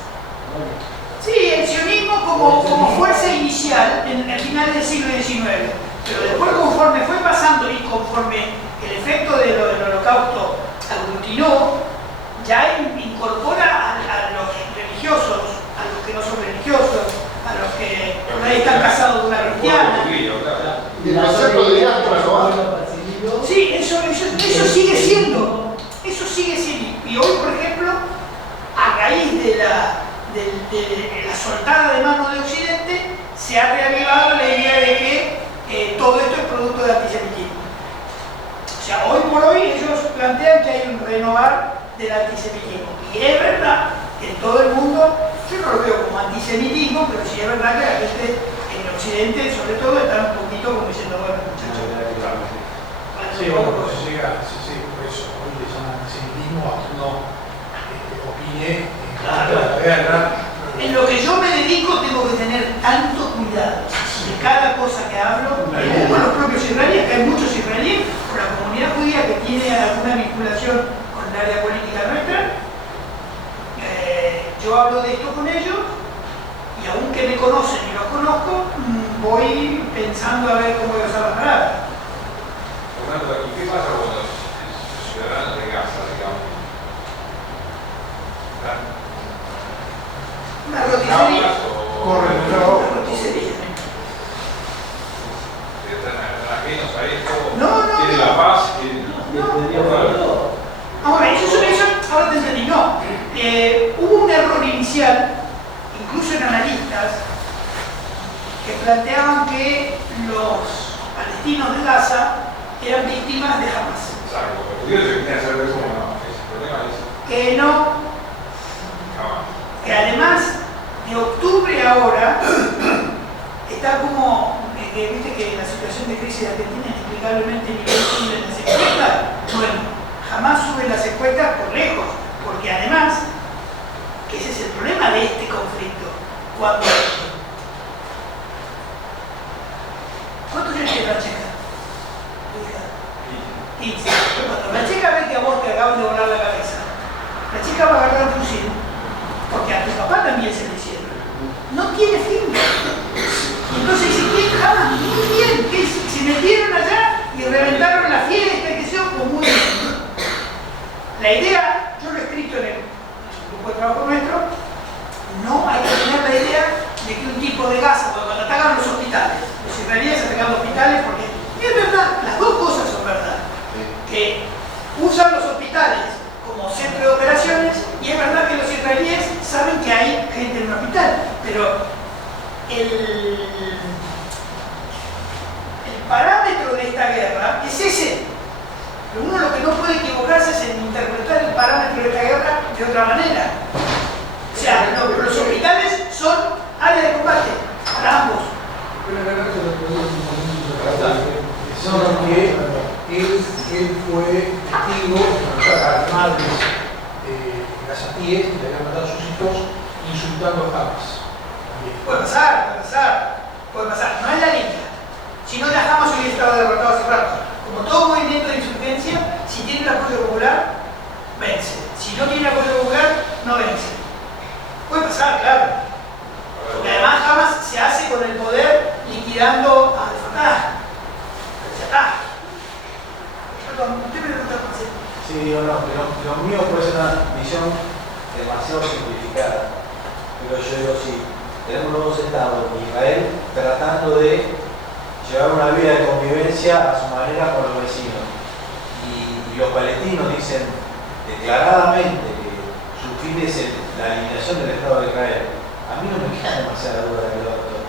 ¿no? Sí, el sionismo como fuerza inicial en el final del siglo XIX, pero después conforme fue pasando y conforme el efecto del holocausto aglutinó, ya incorpora a los religiosos, a los que no son religiosos, a los que por ahí están casados de una cristiana. Y el concepto de diáspora, ¿no? Sí, eso sigue siendo. Eso sigue siendo. Y hoy, por ejemplo, a raíz de la soltada de mano de Occidente, se ha reavivado la idea de que todo esto es producto de antisemitismo. O sea, hoy por hoy ellos plantean que hay un renovar del antisemitismo. Y es verdad que en todo el mundo, yo no lo veo como antisemitismo, pero verdad que la gente en Occidente, sobre todo, está un poquito como diciendo, bueno, muchachos. Sí, bueno, pues se llega, sí, por eso, hoy le llaman civilismo a que uno opine en contra de la guerra. En lo que yo me dedico tengo que tener tanto cuidado de cada cosa que hablo, con los propios israelíes, que hay muchos israelíes, con la comunidad judía que tiene alguna vinculación con el área política nuestra. Yo hablo de esto con ellos y aunque me conocen y los conozco, voy pensando a ver cmo voy a usar las palabras. Fernando, ¿y qué pasa con los ciudadanos de Gaza, digamos? Una roticería. Corren, Una roticería. ¿Están ajenos a esto? No. ¿Quieren la paz? Ahora, eso, ahora te entendí, no. Hubo un error inicial, incluso en analistas, que planteaban que los palestinos de Gaza eran víctimas de Hamas. Exacto, porque yo quería saber cómo no. El problema es Que no, Hamas. que además de octubre ahora, está como, viste que la situación de crisis de Argentina inexplicablemente nivel en las encuestas. Bueno, jamás suben las encuestas por lejos, porque además, que ese es el problema de este conflicto. ¿Cuántos años tiene la chica? 15. Cuando la chica ve que a vos te acaban de volar la cabeza, la chica va a agarrar un fusil, porque a tu papá también se le hicieron. No tiene fin. Entonces dice, ¿quién jamás? Muy bien, que se metieron allá y reventaron la fiesta, que se pues muy bien. La idea, yo lo he escrito en el grupo de trabajo nuestro, no hay que tener la idea de que un tipo de Gaza, cuando atacan los hospitales, los israelíes atacan los hospitales porque, es verdad, las dos cosas son verdad, que usan los hospitales como centro de operaciones y es verdad que los israelíes saben que hay gente en un hospital, pero el parámetro de esta guerra es ese. Pero uno lo que no puede equivocarse es en interpretar el parámetro de esta guerra de otra manera. O sea, los hospitales son área de combate para ambos. Solo que él fue testigo de las madres gazatíes que le habían matado a sus hijos insultando a Hamas. Puede pasar. No es la línea. Si no, la Hamas hubiera estado derrotado hace rato. Como todo movimiento de insurgencia, si tiene el apoyo popular, vence. Si no tiene apoyo popular, no vence. Puede pasar, claro. Porque además Hamas se hace con el poder liquidando al Fatah. Ya está. Perdón, usted me pregunta por qué. Sí, digo, no, pero lo mío puede ser una visión demasiado simplificada. Pero yo digo, sí, tenemos los dos estados, Israel tratando de llevar una vida de convivencia a su manera con los vecinos. Y los palestinos dicen declaradamente que su fin es la eliminación del Estado de Israel. A mí no me queda demasiada duda de lo otro.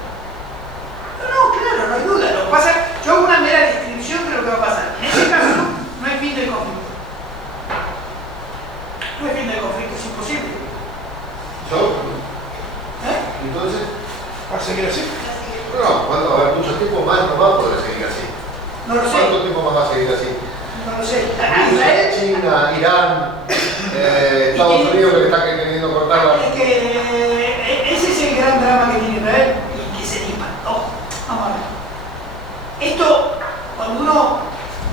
No, claro, no hay duda. Lo que pasa, yo hago una mera descripción de lo que va a pasar. En este caso, no hay fin del conflicto. No hay fin del conflicto, es imposible. Entonces, ¿Va a seguir así? no, va a haber mucho tiempo más, no va a poder seguir así. No lo sé. ¿Cuánto tiempo más va a seguir así? No lo sé. Israel, China, Irán, Estados Unidos que está queriendo cortar es que ese es el gran drama que tiene Israel y que se disparó. Vamos a ver. Esto, cuando uno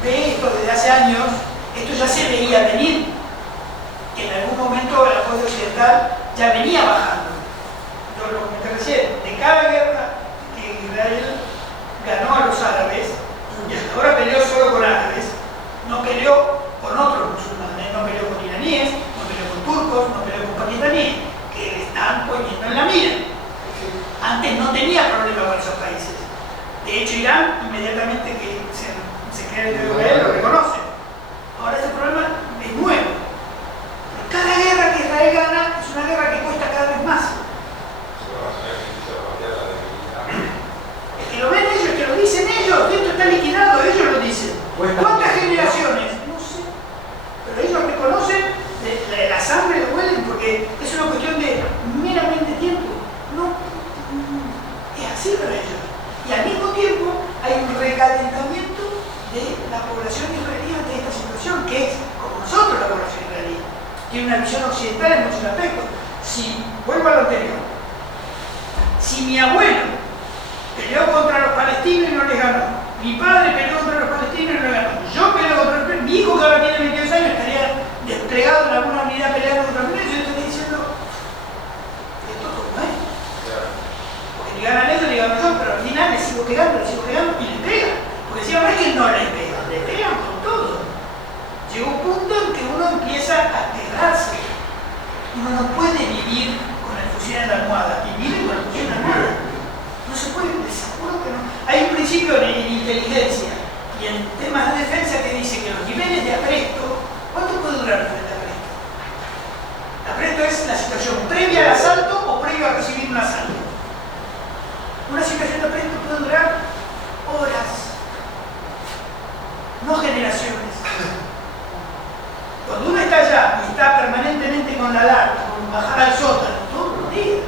ve esto desde hace años, esto ya se veía venir. Que en algún momento el apoyo occidental ya venía bajando. Yo lo comenté recién. De cada guerra que Israel ganó a los árabes, y hasta ahora peleó solo con árabes, no peleó con otros musulmanes, no peleó con iraníes, no peleó con turcos, no peleó con pakistaníes, que le están poniendo en la mira. Antes no tenía problema con esos países. De hecho, Irán, inmediatamente que se crea el Israel, lo reconoce. Ahora ese problema es nuevo. Cada guerra que Israel gana es una guerra que cuesta cada vez más. Es que lo ven ellos, que lo dicen ellos, esto está liquidado, ellos lo dicen. ¿Cuántas generaciones? No sé. Pero ellos reconocen la sangre de huelen porque es una cuestión de meramente tiempo. No visión occidental en muchos aspectos. Si, vuelvo a lo anterior, si mi abuelo peleó contra los palestinos y no les ganó, mi padre peleó contra los palestinos y no les ganó, yo peleo contra los palestinos, mi hijo que ahora tiene 22 años estaría desplegado en alguna unidad peleando contra los palestinos, yo estoy diciendo, esto como es. Porque le ganan ellos, le gano yo, pero al final le sigo pegando y le pegan. Porque si no es que no les pegan, le pegan con todo. Llega un punto en que uno empieza a quedarse. Uno no puede vivir con el fusil en la almohada, y vive con el fusil en la almohada. No se puede, les aseguro que no. Hay un principio en inteligencia y en temas de defensa que dice que los niveles de apresto, ¿cuánto puede durar el nivel de apresto? Apresto es la situación previa al asalto o previo a recibir un asalto. Una situación de apresto puede durar horas, no generaciones. Cuando uno está allá y está permanentemente con la alarma, con bajar al sótano, todos los días,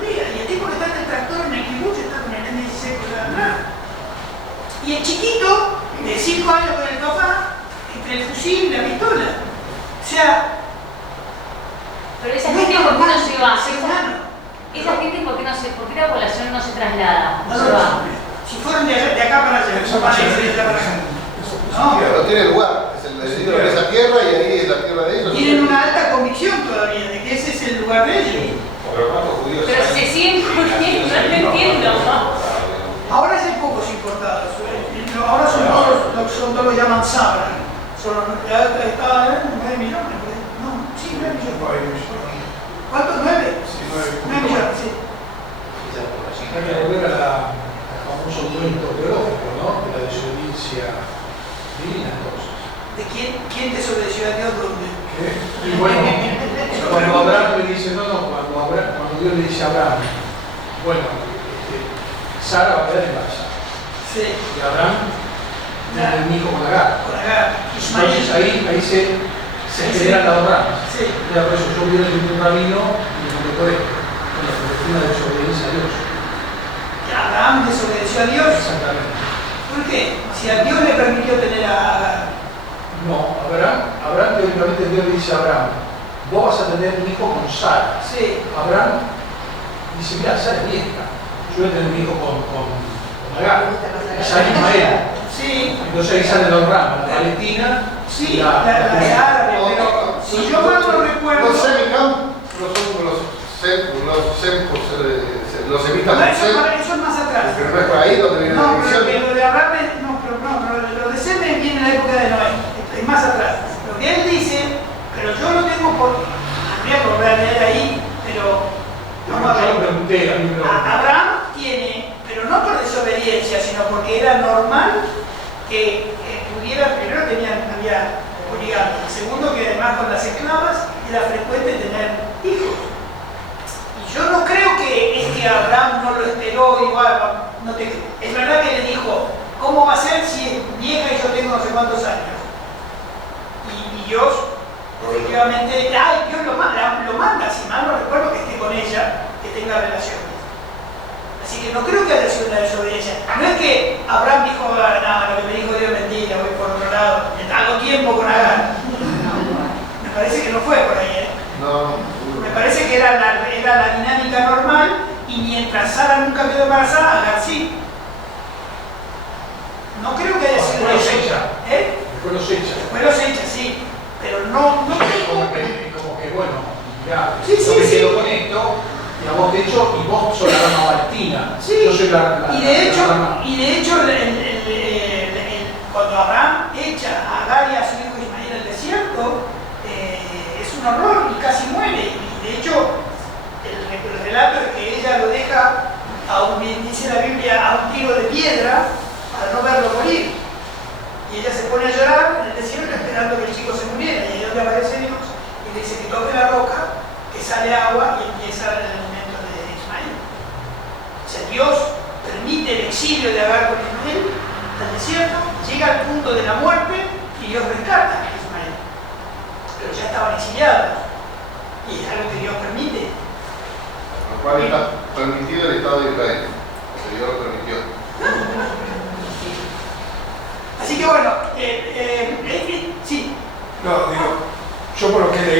y el tipo que está en el tractor en el kibbutz está con el M16 por atrás. Y el chiquito, de 5 años con el papá, entre el fusil y la pistola. O sea, pero esa gente, ¿por qué no se va? Esa gente, ¿por qué la población no se traslada? No se va. Si fueron de acá para allá, no van a ir de allá para acá. No, no tiene lugar, es el sitio de esa tierra y ahí es la tierra de ellos. Tienen una alta convicción todavía de que ese es el lugar de ellos. Pero se siguen poniendo, no entiendo. Ahora hay pocos importados, ahora son todos los llaman Sabra. Está 9 millones, no, sí, 9 millones. ¿Cuántos? 9. Sí, 9 millones, sí. Hay que volver al famoso cuento teológico, ¿no? De la desobediencia divina, entonces. ¿De quién desobedeció a Dios dónde? Y bueno, cuando Abraham le dice, cuando Dios le dice a Abraham, bueno, Sara va a quedar embarazada. Sí. Y Abraham tiene un hijo con Agar. Con Agar. Entonces ahí se generan las dos ramas. Sí. Por eso yo vi un rabino y me comentó esto, con la profecía de desobediencia a Dios. Abraham desobedeció a Dios. Exactamente. ¿Por qué? Si a Dios le permitió tener a Agar. No, Abraham teóricamente Dios le dice a Abraham, vos vas a tener un hijo con Sara. Sí. Abraham dice, mira, Sara es vieja, yo voy a tener un hijo con Agar, y sale Ismael. Sí. Entonces ahí salen dos ramas, la palestina sí, y la árabe, pero si yo mal no recuerdo... Los semicam no son como los semitas. Eso es más atrás. Pero no es por ahí donde viene la división. Pero lo de Abraham, lo de Sem viene en la época de Noé, es más atrás. Lo que él dice, pero yo lo tengo por... Habría que volver a leer ahí, pero... Vamos a ver. Abraham tiene, pero no por desobediencia, sino porque era normal que pudiera, primero había poligamia, segundo que además con las esclavas era frecuente tener hijos. Y yo no creo que es que Abraham no lo esperó igual, es verdad que le dijo, ¿cómo va a ser si es vieja y yo tengo no sé cuántos años? Y Dios, efectivamente, Dios lo manda, si mal no recuerdo, que esté con ella, que tenga relaciones. Así que no creo que haya sido una desobediencia. No es que Abraham dijo, no, lo que me dijo Dios es mentira, voy por otro lado, hago tiempo con Agar. Me parece que no fue por ahí, ¿eh? No. Me parece que era la dinámica normal y mientras Sara nunca quedó embarazada, Agar sí. No creo que haya sido una desobediencia. Después los echa. Después los echa, sí. Pero no como que bueno, ya, sí, me quedo con esto. Y a vos te echo y vos sos la rama palestina. Sí. Yo soy la y de hecho, cuando Abraham echa a Agar y a su hijo Ismael al desierto, es un horror y casi muere. Y de hecho, el relato es que ella lo deja, dice la Biblia, a un tiro de piedra para no verlo morir. Y ella se pone a llorar en el desierto esperando que el chico se muriera. Y ahí donde aparece Dios y le dice que toque la roca, que sale agua y empieza el alimento de Ismael. O sea, Dios permite el exilio de Agar con Ismael al desierto, llega al punto de la muerte y Dios rescata a Ismael. Pero ya estaban exiliados y es algo que Dios permite. Lo cual está permitido el Estado de Israel. O sea, Dios lo permitió. Así que bueno, sí. No, digo,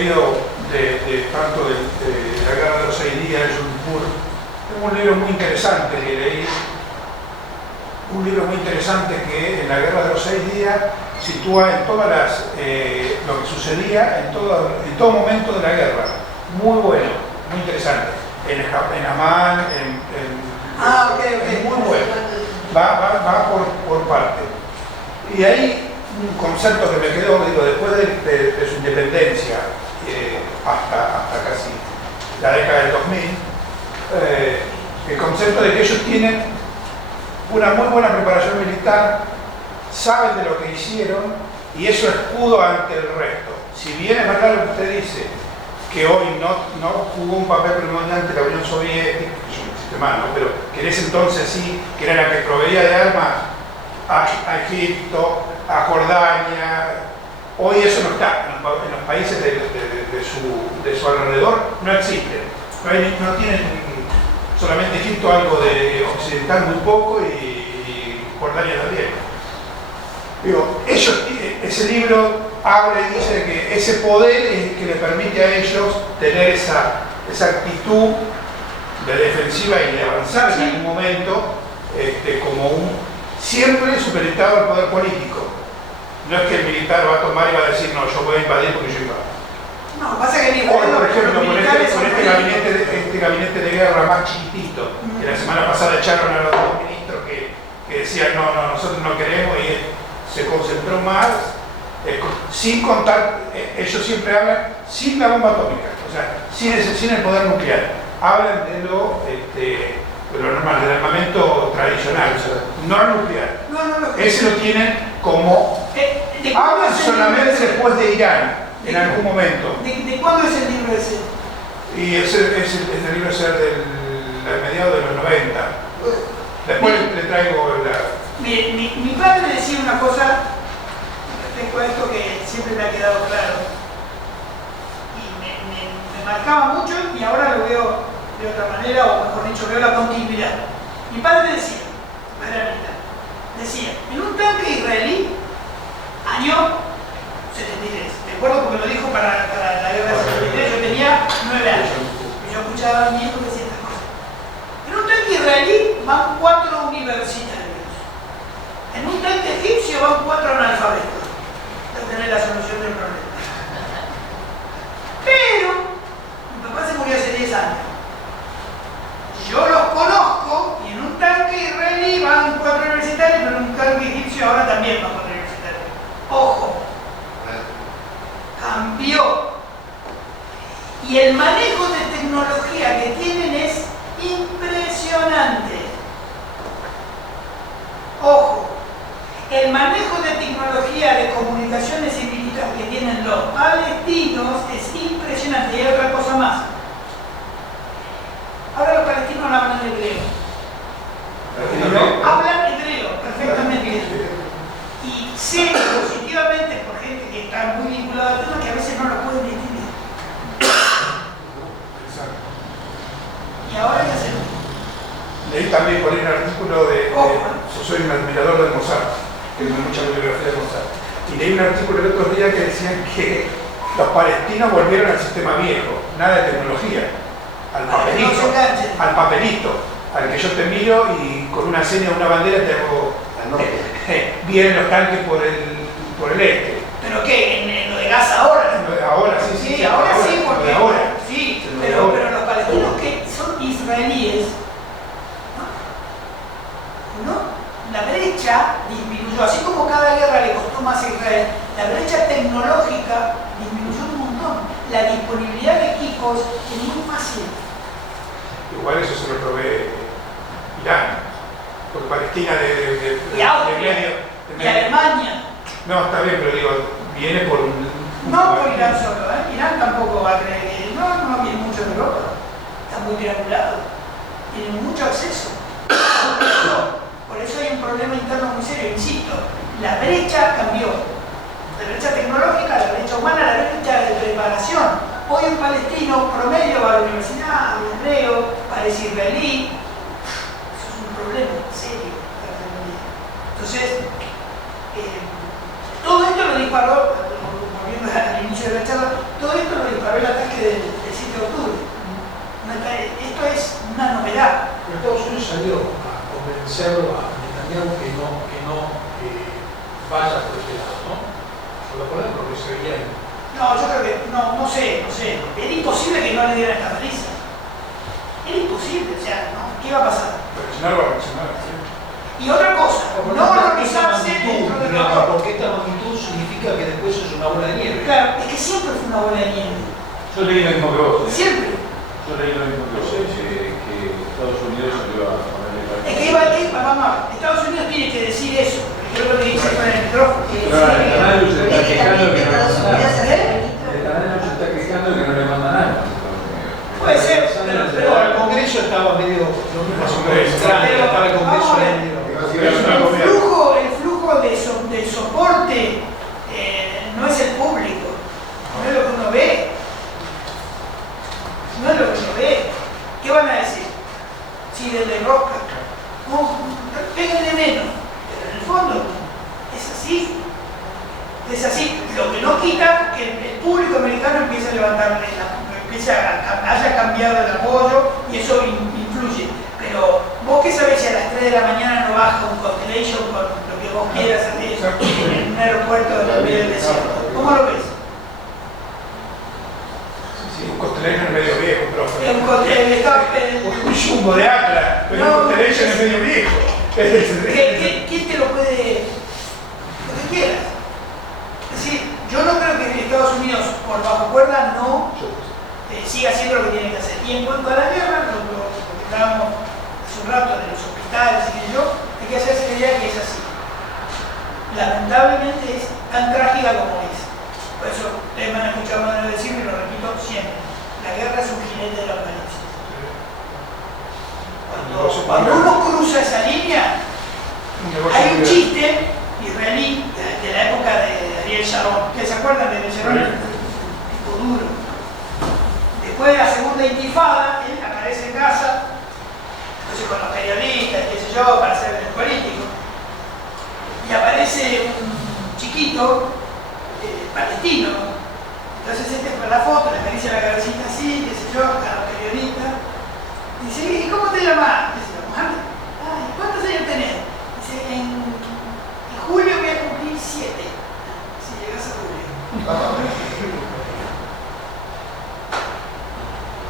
leído tanto de la Guerra de los 6 días de Jules Moore. Es un libro muy interesante que leí, un libro muy interesante que en la Guerra de los 6 días sitúa en todas lo que sucedía en todo momento de la guerra. Muy bueno, muy interesante. En Amán, muy bueno. Va por parte. Y hay un concepto que me quedó, digo, después de su independencia, hasta casi la década del 2000, el concepto de que ellos tienen una muy buena preparación militar, saben de lo que hicieron y eso escudo ante el resto. Si bien es verdad lo que usted dice, que hoy no jugó un papel predominante la Unión Soviética, que yo no existe más, ¿no? Pero que en ese entonces sí, que era la que proveía de armas a Egipto, a Jordania. Hoy eso no está, en los países de su alrededor no existen. No tienen, solamente Egipto algo de occidental muy poco y Jordania también. Digo, ese libro habla y dice que ese poder es el que le permite a ellos tener esa actitud de defensiva y de avanzar en algún momento siempre supeditado al poder político. No es que el militar va a tomar y va a decir, no, yo voy a invadir porque yo invado. No, pasa que hoy, por ejemplo, con este gabinete de guerra más chiquitito, que la semana pasada echaron a los dos ministros que decían, no, nosotros no queremos, y se concentró más, sin contar, ellos siempre hablan sin la bomba atómica, o sea, sin el poder nuclear. Hablan de lo normal, del armamento tradicional, no nuclear. Ese lo tienen como... hablan solamente después de Irán, en algún momento. ¿De cuándo es el libro ese? Y ese libro es del mediados de los 90. Después le traigo la... Mi padre me decía una cosa respecto a esto que siempre me ha quedado claro. Y me marcaba mucho y ahora lo veo de otra manera, o mejor dicho, veo la continuidad. Mi padre decía, en un tanque israelí, año 73, de acuerdo porque lo dijo para la guerra de 73, yo tenía 9 años, y yo escuchaba a mi hijo decir estas cosas. En un tanque israelí van 4 universitarios, en un tanque egipcio van 4 analfabetos, para tener la solución del problema. Pero, mi papá se murió hace 10 años. Yo los conozco y en un tanque israelí van 4 universitarios, pero en un tanque egipcio ahora también van 4 universitarios. Ojo, cambió. Y el manejo de tecnología que tienen es impresionante. Ojo, el manejo de tecnología de comunicaciones y militar que tienen los palestinos es impresionante. Y hay otra cosa más. Ahora los palestinos hablan hebreo. Hablan hebreo perfectamente. Y sé positivamente por gente que está muy vinculada al tema que a veces no lo pueden distinguir. Y ahora ya se... Leí también por ahí un artículo yo soy un admirador de Mozart, que tengo mucha bibliografía de Mozart, y leí un artículo el otro día que decían que los palestinos volvieron al sistema viejo, nada de tecnología, al papelito, al que yo te miro y con una seña o una bandera te hago... vienen los tanques por el este. ¿Pero qué? ¿En lo de Gaza ahora? Ahora sí, sí, ahora sí, porque... ahora. Sí, pero los palestinos que son israelíes, la brecha disminuyó, así como cada guerra le costó más a Israel, la brecha tecnológica disminuyó un montón. La disponibilidad de equipos es muy fácil. Igual eso se lo provee Irán, porque Palestina y Austria, y Alemania. No, está bien, pero digo, viene por un... No por Irán solo, Irán tampoco va a creer que... No viene mucho de Europa, está muy triangulado, tienen mucho acceso. Por eso hay un problema interno muy serio, insisto, la brecha cambió. La brecha tecnológica, la brecha humana, la brecha de preparación. Hoy un palestino promedio va a la universidad, habla hebreo, parece israelí. Eso es un problema serio para la comunidad. Entonces, todo esto lo disparó, volviendo al inicio de la charla, todo esto lo una novedad. Pero Estados Unidos salió a convencerlo a Netanyahu que no vaya por este lado, ¿no? Por lo cual lo que se veía ahí. No, yo creo que, no sé. Era imposible que no le dieran esta paliza. Era imposible, o sea, ¿no? ¿Qué iba a pasar? Sí. Y otra cosa, no organizarse dentro del no, error. porque esta magnitud significa que después es una bola de nieve. Claro, es que siempre fue una bola de nieve. Yo leí lo mismo que vos. Siempre. Yo leí lo mismo que vos, que Estados Unidos salió a ponerle tal. Es que vamos, Estados Unidos tiene que decir eso. Yo lo que dice con el micrófono. Pero el canal se está quejando que no le Estados manda Unidos nada. ¿Eh? El canal se está quejando que no le manda nada. Puede ser, Pero el Congreso estaba medio, lo mismo estaba el Congreso medio. el flujo de soporte no es el público, no es lo que uno ve. No es lo que uno ve. ¿Qué van a decir? Si desde Roca, no, péguenle menos, pero en el fondo es así. Es así. Lo que no quita que el público americano empiece a levantarle haya cambiado el apoyo y eso influye. Pero vos qué sabés si a las 3 de la mañana no baja un Constellation con lo que vos quieras hacer en un aeropuerto en el medio del desierto. ¿Cómo lo ves? Sí, un Constellation es medio viejo, profe. Un Un jumbo de Atlas, pero un Constellation es medio viejo. ¿Quién te lo puede? Lo que quieras. Es decir, yo no creo que Estados Unidos, por bajo cuerda, no siga haciendo lo que tiene que hacer. Y en cuanto a la guerra, lo que hablábamos hace un rato de los hospitales y que yo, hay que hacerse la idea que es así. Lamentablemente es tan trágica como es. Por eso ustedes me han escuchado más decirlo y lo repito siempre. La guerra es un jinete del apocalipsis. Cuando uno cruza esa línea, hay un chiste israelí de la época de Ariel Sharon. ¿Ustedes se acuerdan de Ariel Sharon? Tipo duro. Después de la segunda intifada, él aparece en casa, entonces con los periodistas, qué sé yo, para ser político, y aparece un chiquito palestino. Entonces este fue la foto, le acaricia la cabecita así, qué sé yo, a los periodistas. Dice, ¿y cómo te llamas? Dice, Mohamed. Ay, ¿cuántos años tenés? Dice, en julio voy a cumplir 7. Si llegas a julio.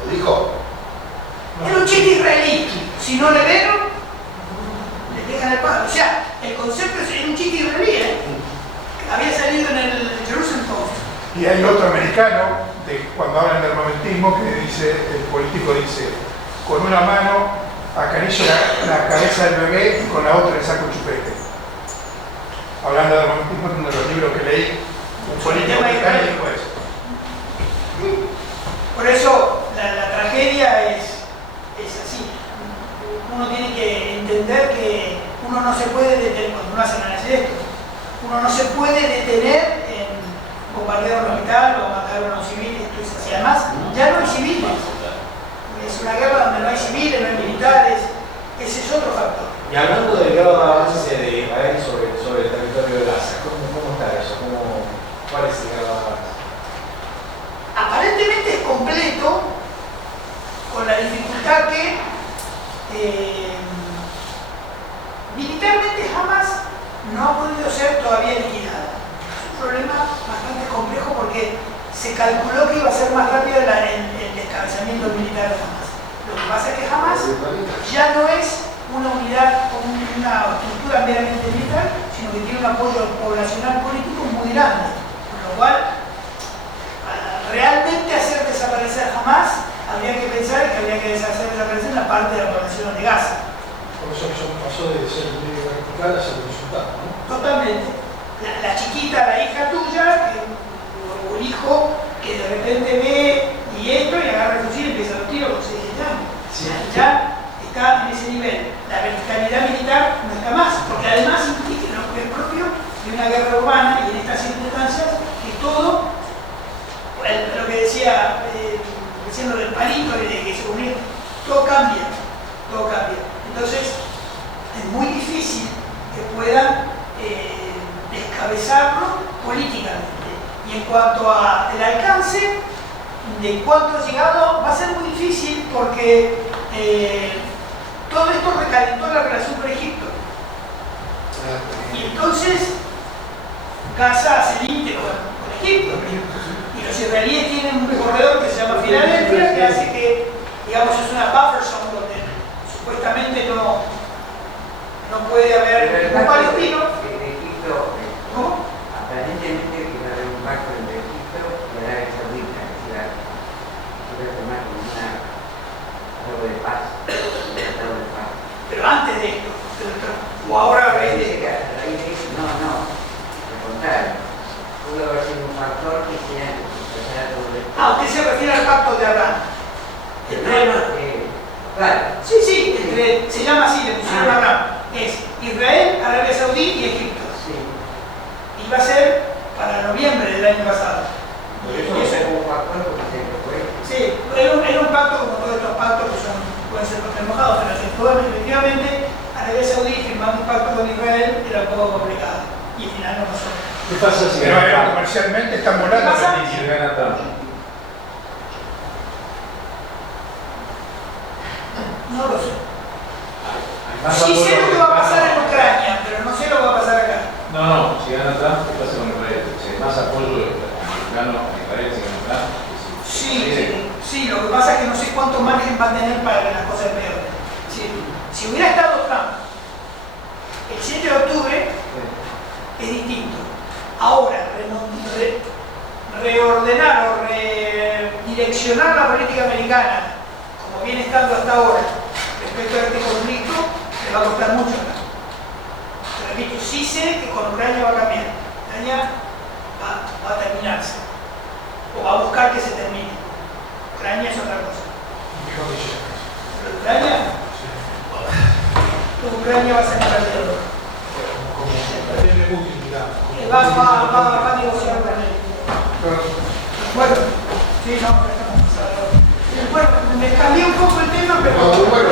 ¿Lo dijo? Era un chiste israelí. Si no le vieron, le dejan el palo. O sea, el concepto es un chiste israelí, ¿eh? Había salido en el Jerusalem Post. Y hay otro americano, cuando hablan de armamentismo, que dice, el político dice, con una mano acaricio la cabeza del bebé y con la otra le saco el chupete. Hablando de armamentismo, es uno de los libros que leí, un político americano dijo eso. Por eso la tragedia es así. Uno tiene que entender que uno no se puede detener, cuando uno hace análisis de esto, uno no se puede detener en bombardear un hospital o matar a unos civiles. Y además, ya no hay civiles. Es una guerra donde no hay civiles, no hay militares. Ese es otro factor. Y hablando del grado de avance de Israel sobre el territorio de Gaza, ¿cómo está eso? ¿Cuál es el grado de avance? Aparentemente es completo, con la dificultad que militarmente jamás no ha podido ser todavía liquidada. Es un problema bastante complejo porque se calculó que iba a ser más rápido el descabezamiento militar de Hamas. Lo que pasa es que Hamas ya no es una unidad o una estructura meramente militar, sino que tiene un apoyo poblacional político muy grande, con lo cual realmente hacer desaparecer Hamas habría que pensar que habría que hacer desaparecer una parte de la población de Gaza. Por eso pasó de ser medio vertical a ser horizontal, ¿no? Totalmente. La chiquita, la hija tuya, o el hijo que de repente ve y esto y agarra el fusil y empieza a los tiros con 6 años. Sí. Ya está en ese nivel. La verticalidad militar no está más, porque además implica lo que es propio de una guerra urbana y en estas circunstancias que todo, lo que decía diciendo del palito de que se unió, todo cambia, todo cambia. Entonces es muy difícil que puedan descabezarlo políticamente. Y en cuanto al alcance de cuánto ha llegado, va a ser muy difícil porque todo esto recalentó la relación con Egipto. Y entonces Gaza hace límite con Egipto. Y los israelíes tienen un corredor que se llama Filadelfia, que hace que, digamos, es una buffer zone donde supuestamente no puede haber un palestino. ¿Cómo? Aparentemente que va a haber un pacto entre Egipto y Arabia Saudita, que va a tomar como algo de paz, un tratado de paz. Pero antes de esto, o ahora Parece que a raíz de eso, no, al contrario, pudo haber sido un factor que sea empezar todo esto. usted se refiere al pacto de Abraham. Claro. Sí, se llama así, le pusieron Abraham. Es Israel, Arabia Saudí y Egipto. Sí. Iba a ser para noviembre del año pasado. Por eso fue un factor porque se fue. Sí, era un pacto como todos estos pactos que pueden ser papel mojado, pero efectivamente Arabia Saudí firmando un pacto con Israel era un poco complicado. Y al final no pasó. ¿Qué pasa si Pero gana comercialmente están volando ¿Qué pasa? la si línea. gana Trump? No lo sé. Hay más Sí sé apoyo lo que va a pasar en americano. Ucrania, pero no sé lo que va a pasar acá. No, si gana Trump, ¿qué pasa con Israel? Si hay más apoyo americano a Israel, si gana Trump. Sí, lo que pasa es que no sé cuánto margen va a tener para que las cosas empeoren. Si hubiera estado Trump el 7 de octubre, es distinto. Ahora, reordenar o redireccionar la política americana, como viene estando hasta ahora, respecto a este conflicto, le va a costar mucho acá. Te repito, sí sé que con Ucrania va a cambiar. Ucrania va a terminarse. O va a buscar que se termine. Ucrania es otra cosa. Pero Ucrania va a ser perdedor. Va a negociar con él. Bueno, sí, no, bueno, me cambié un poco el tema, pero... No, muy bueno.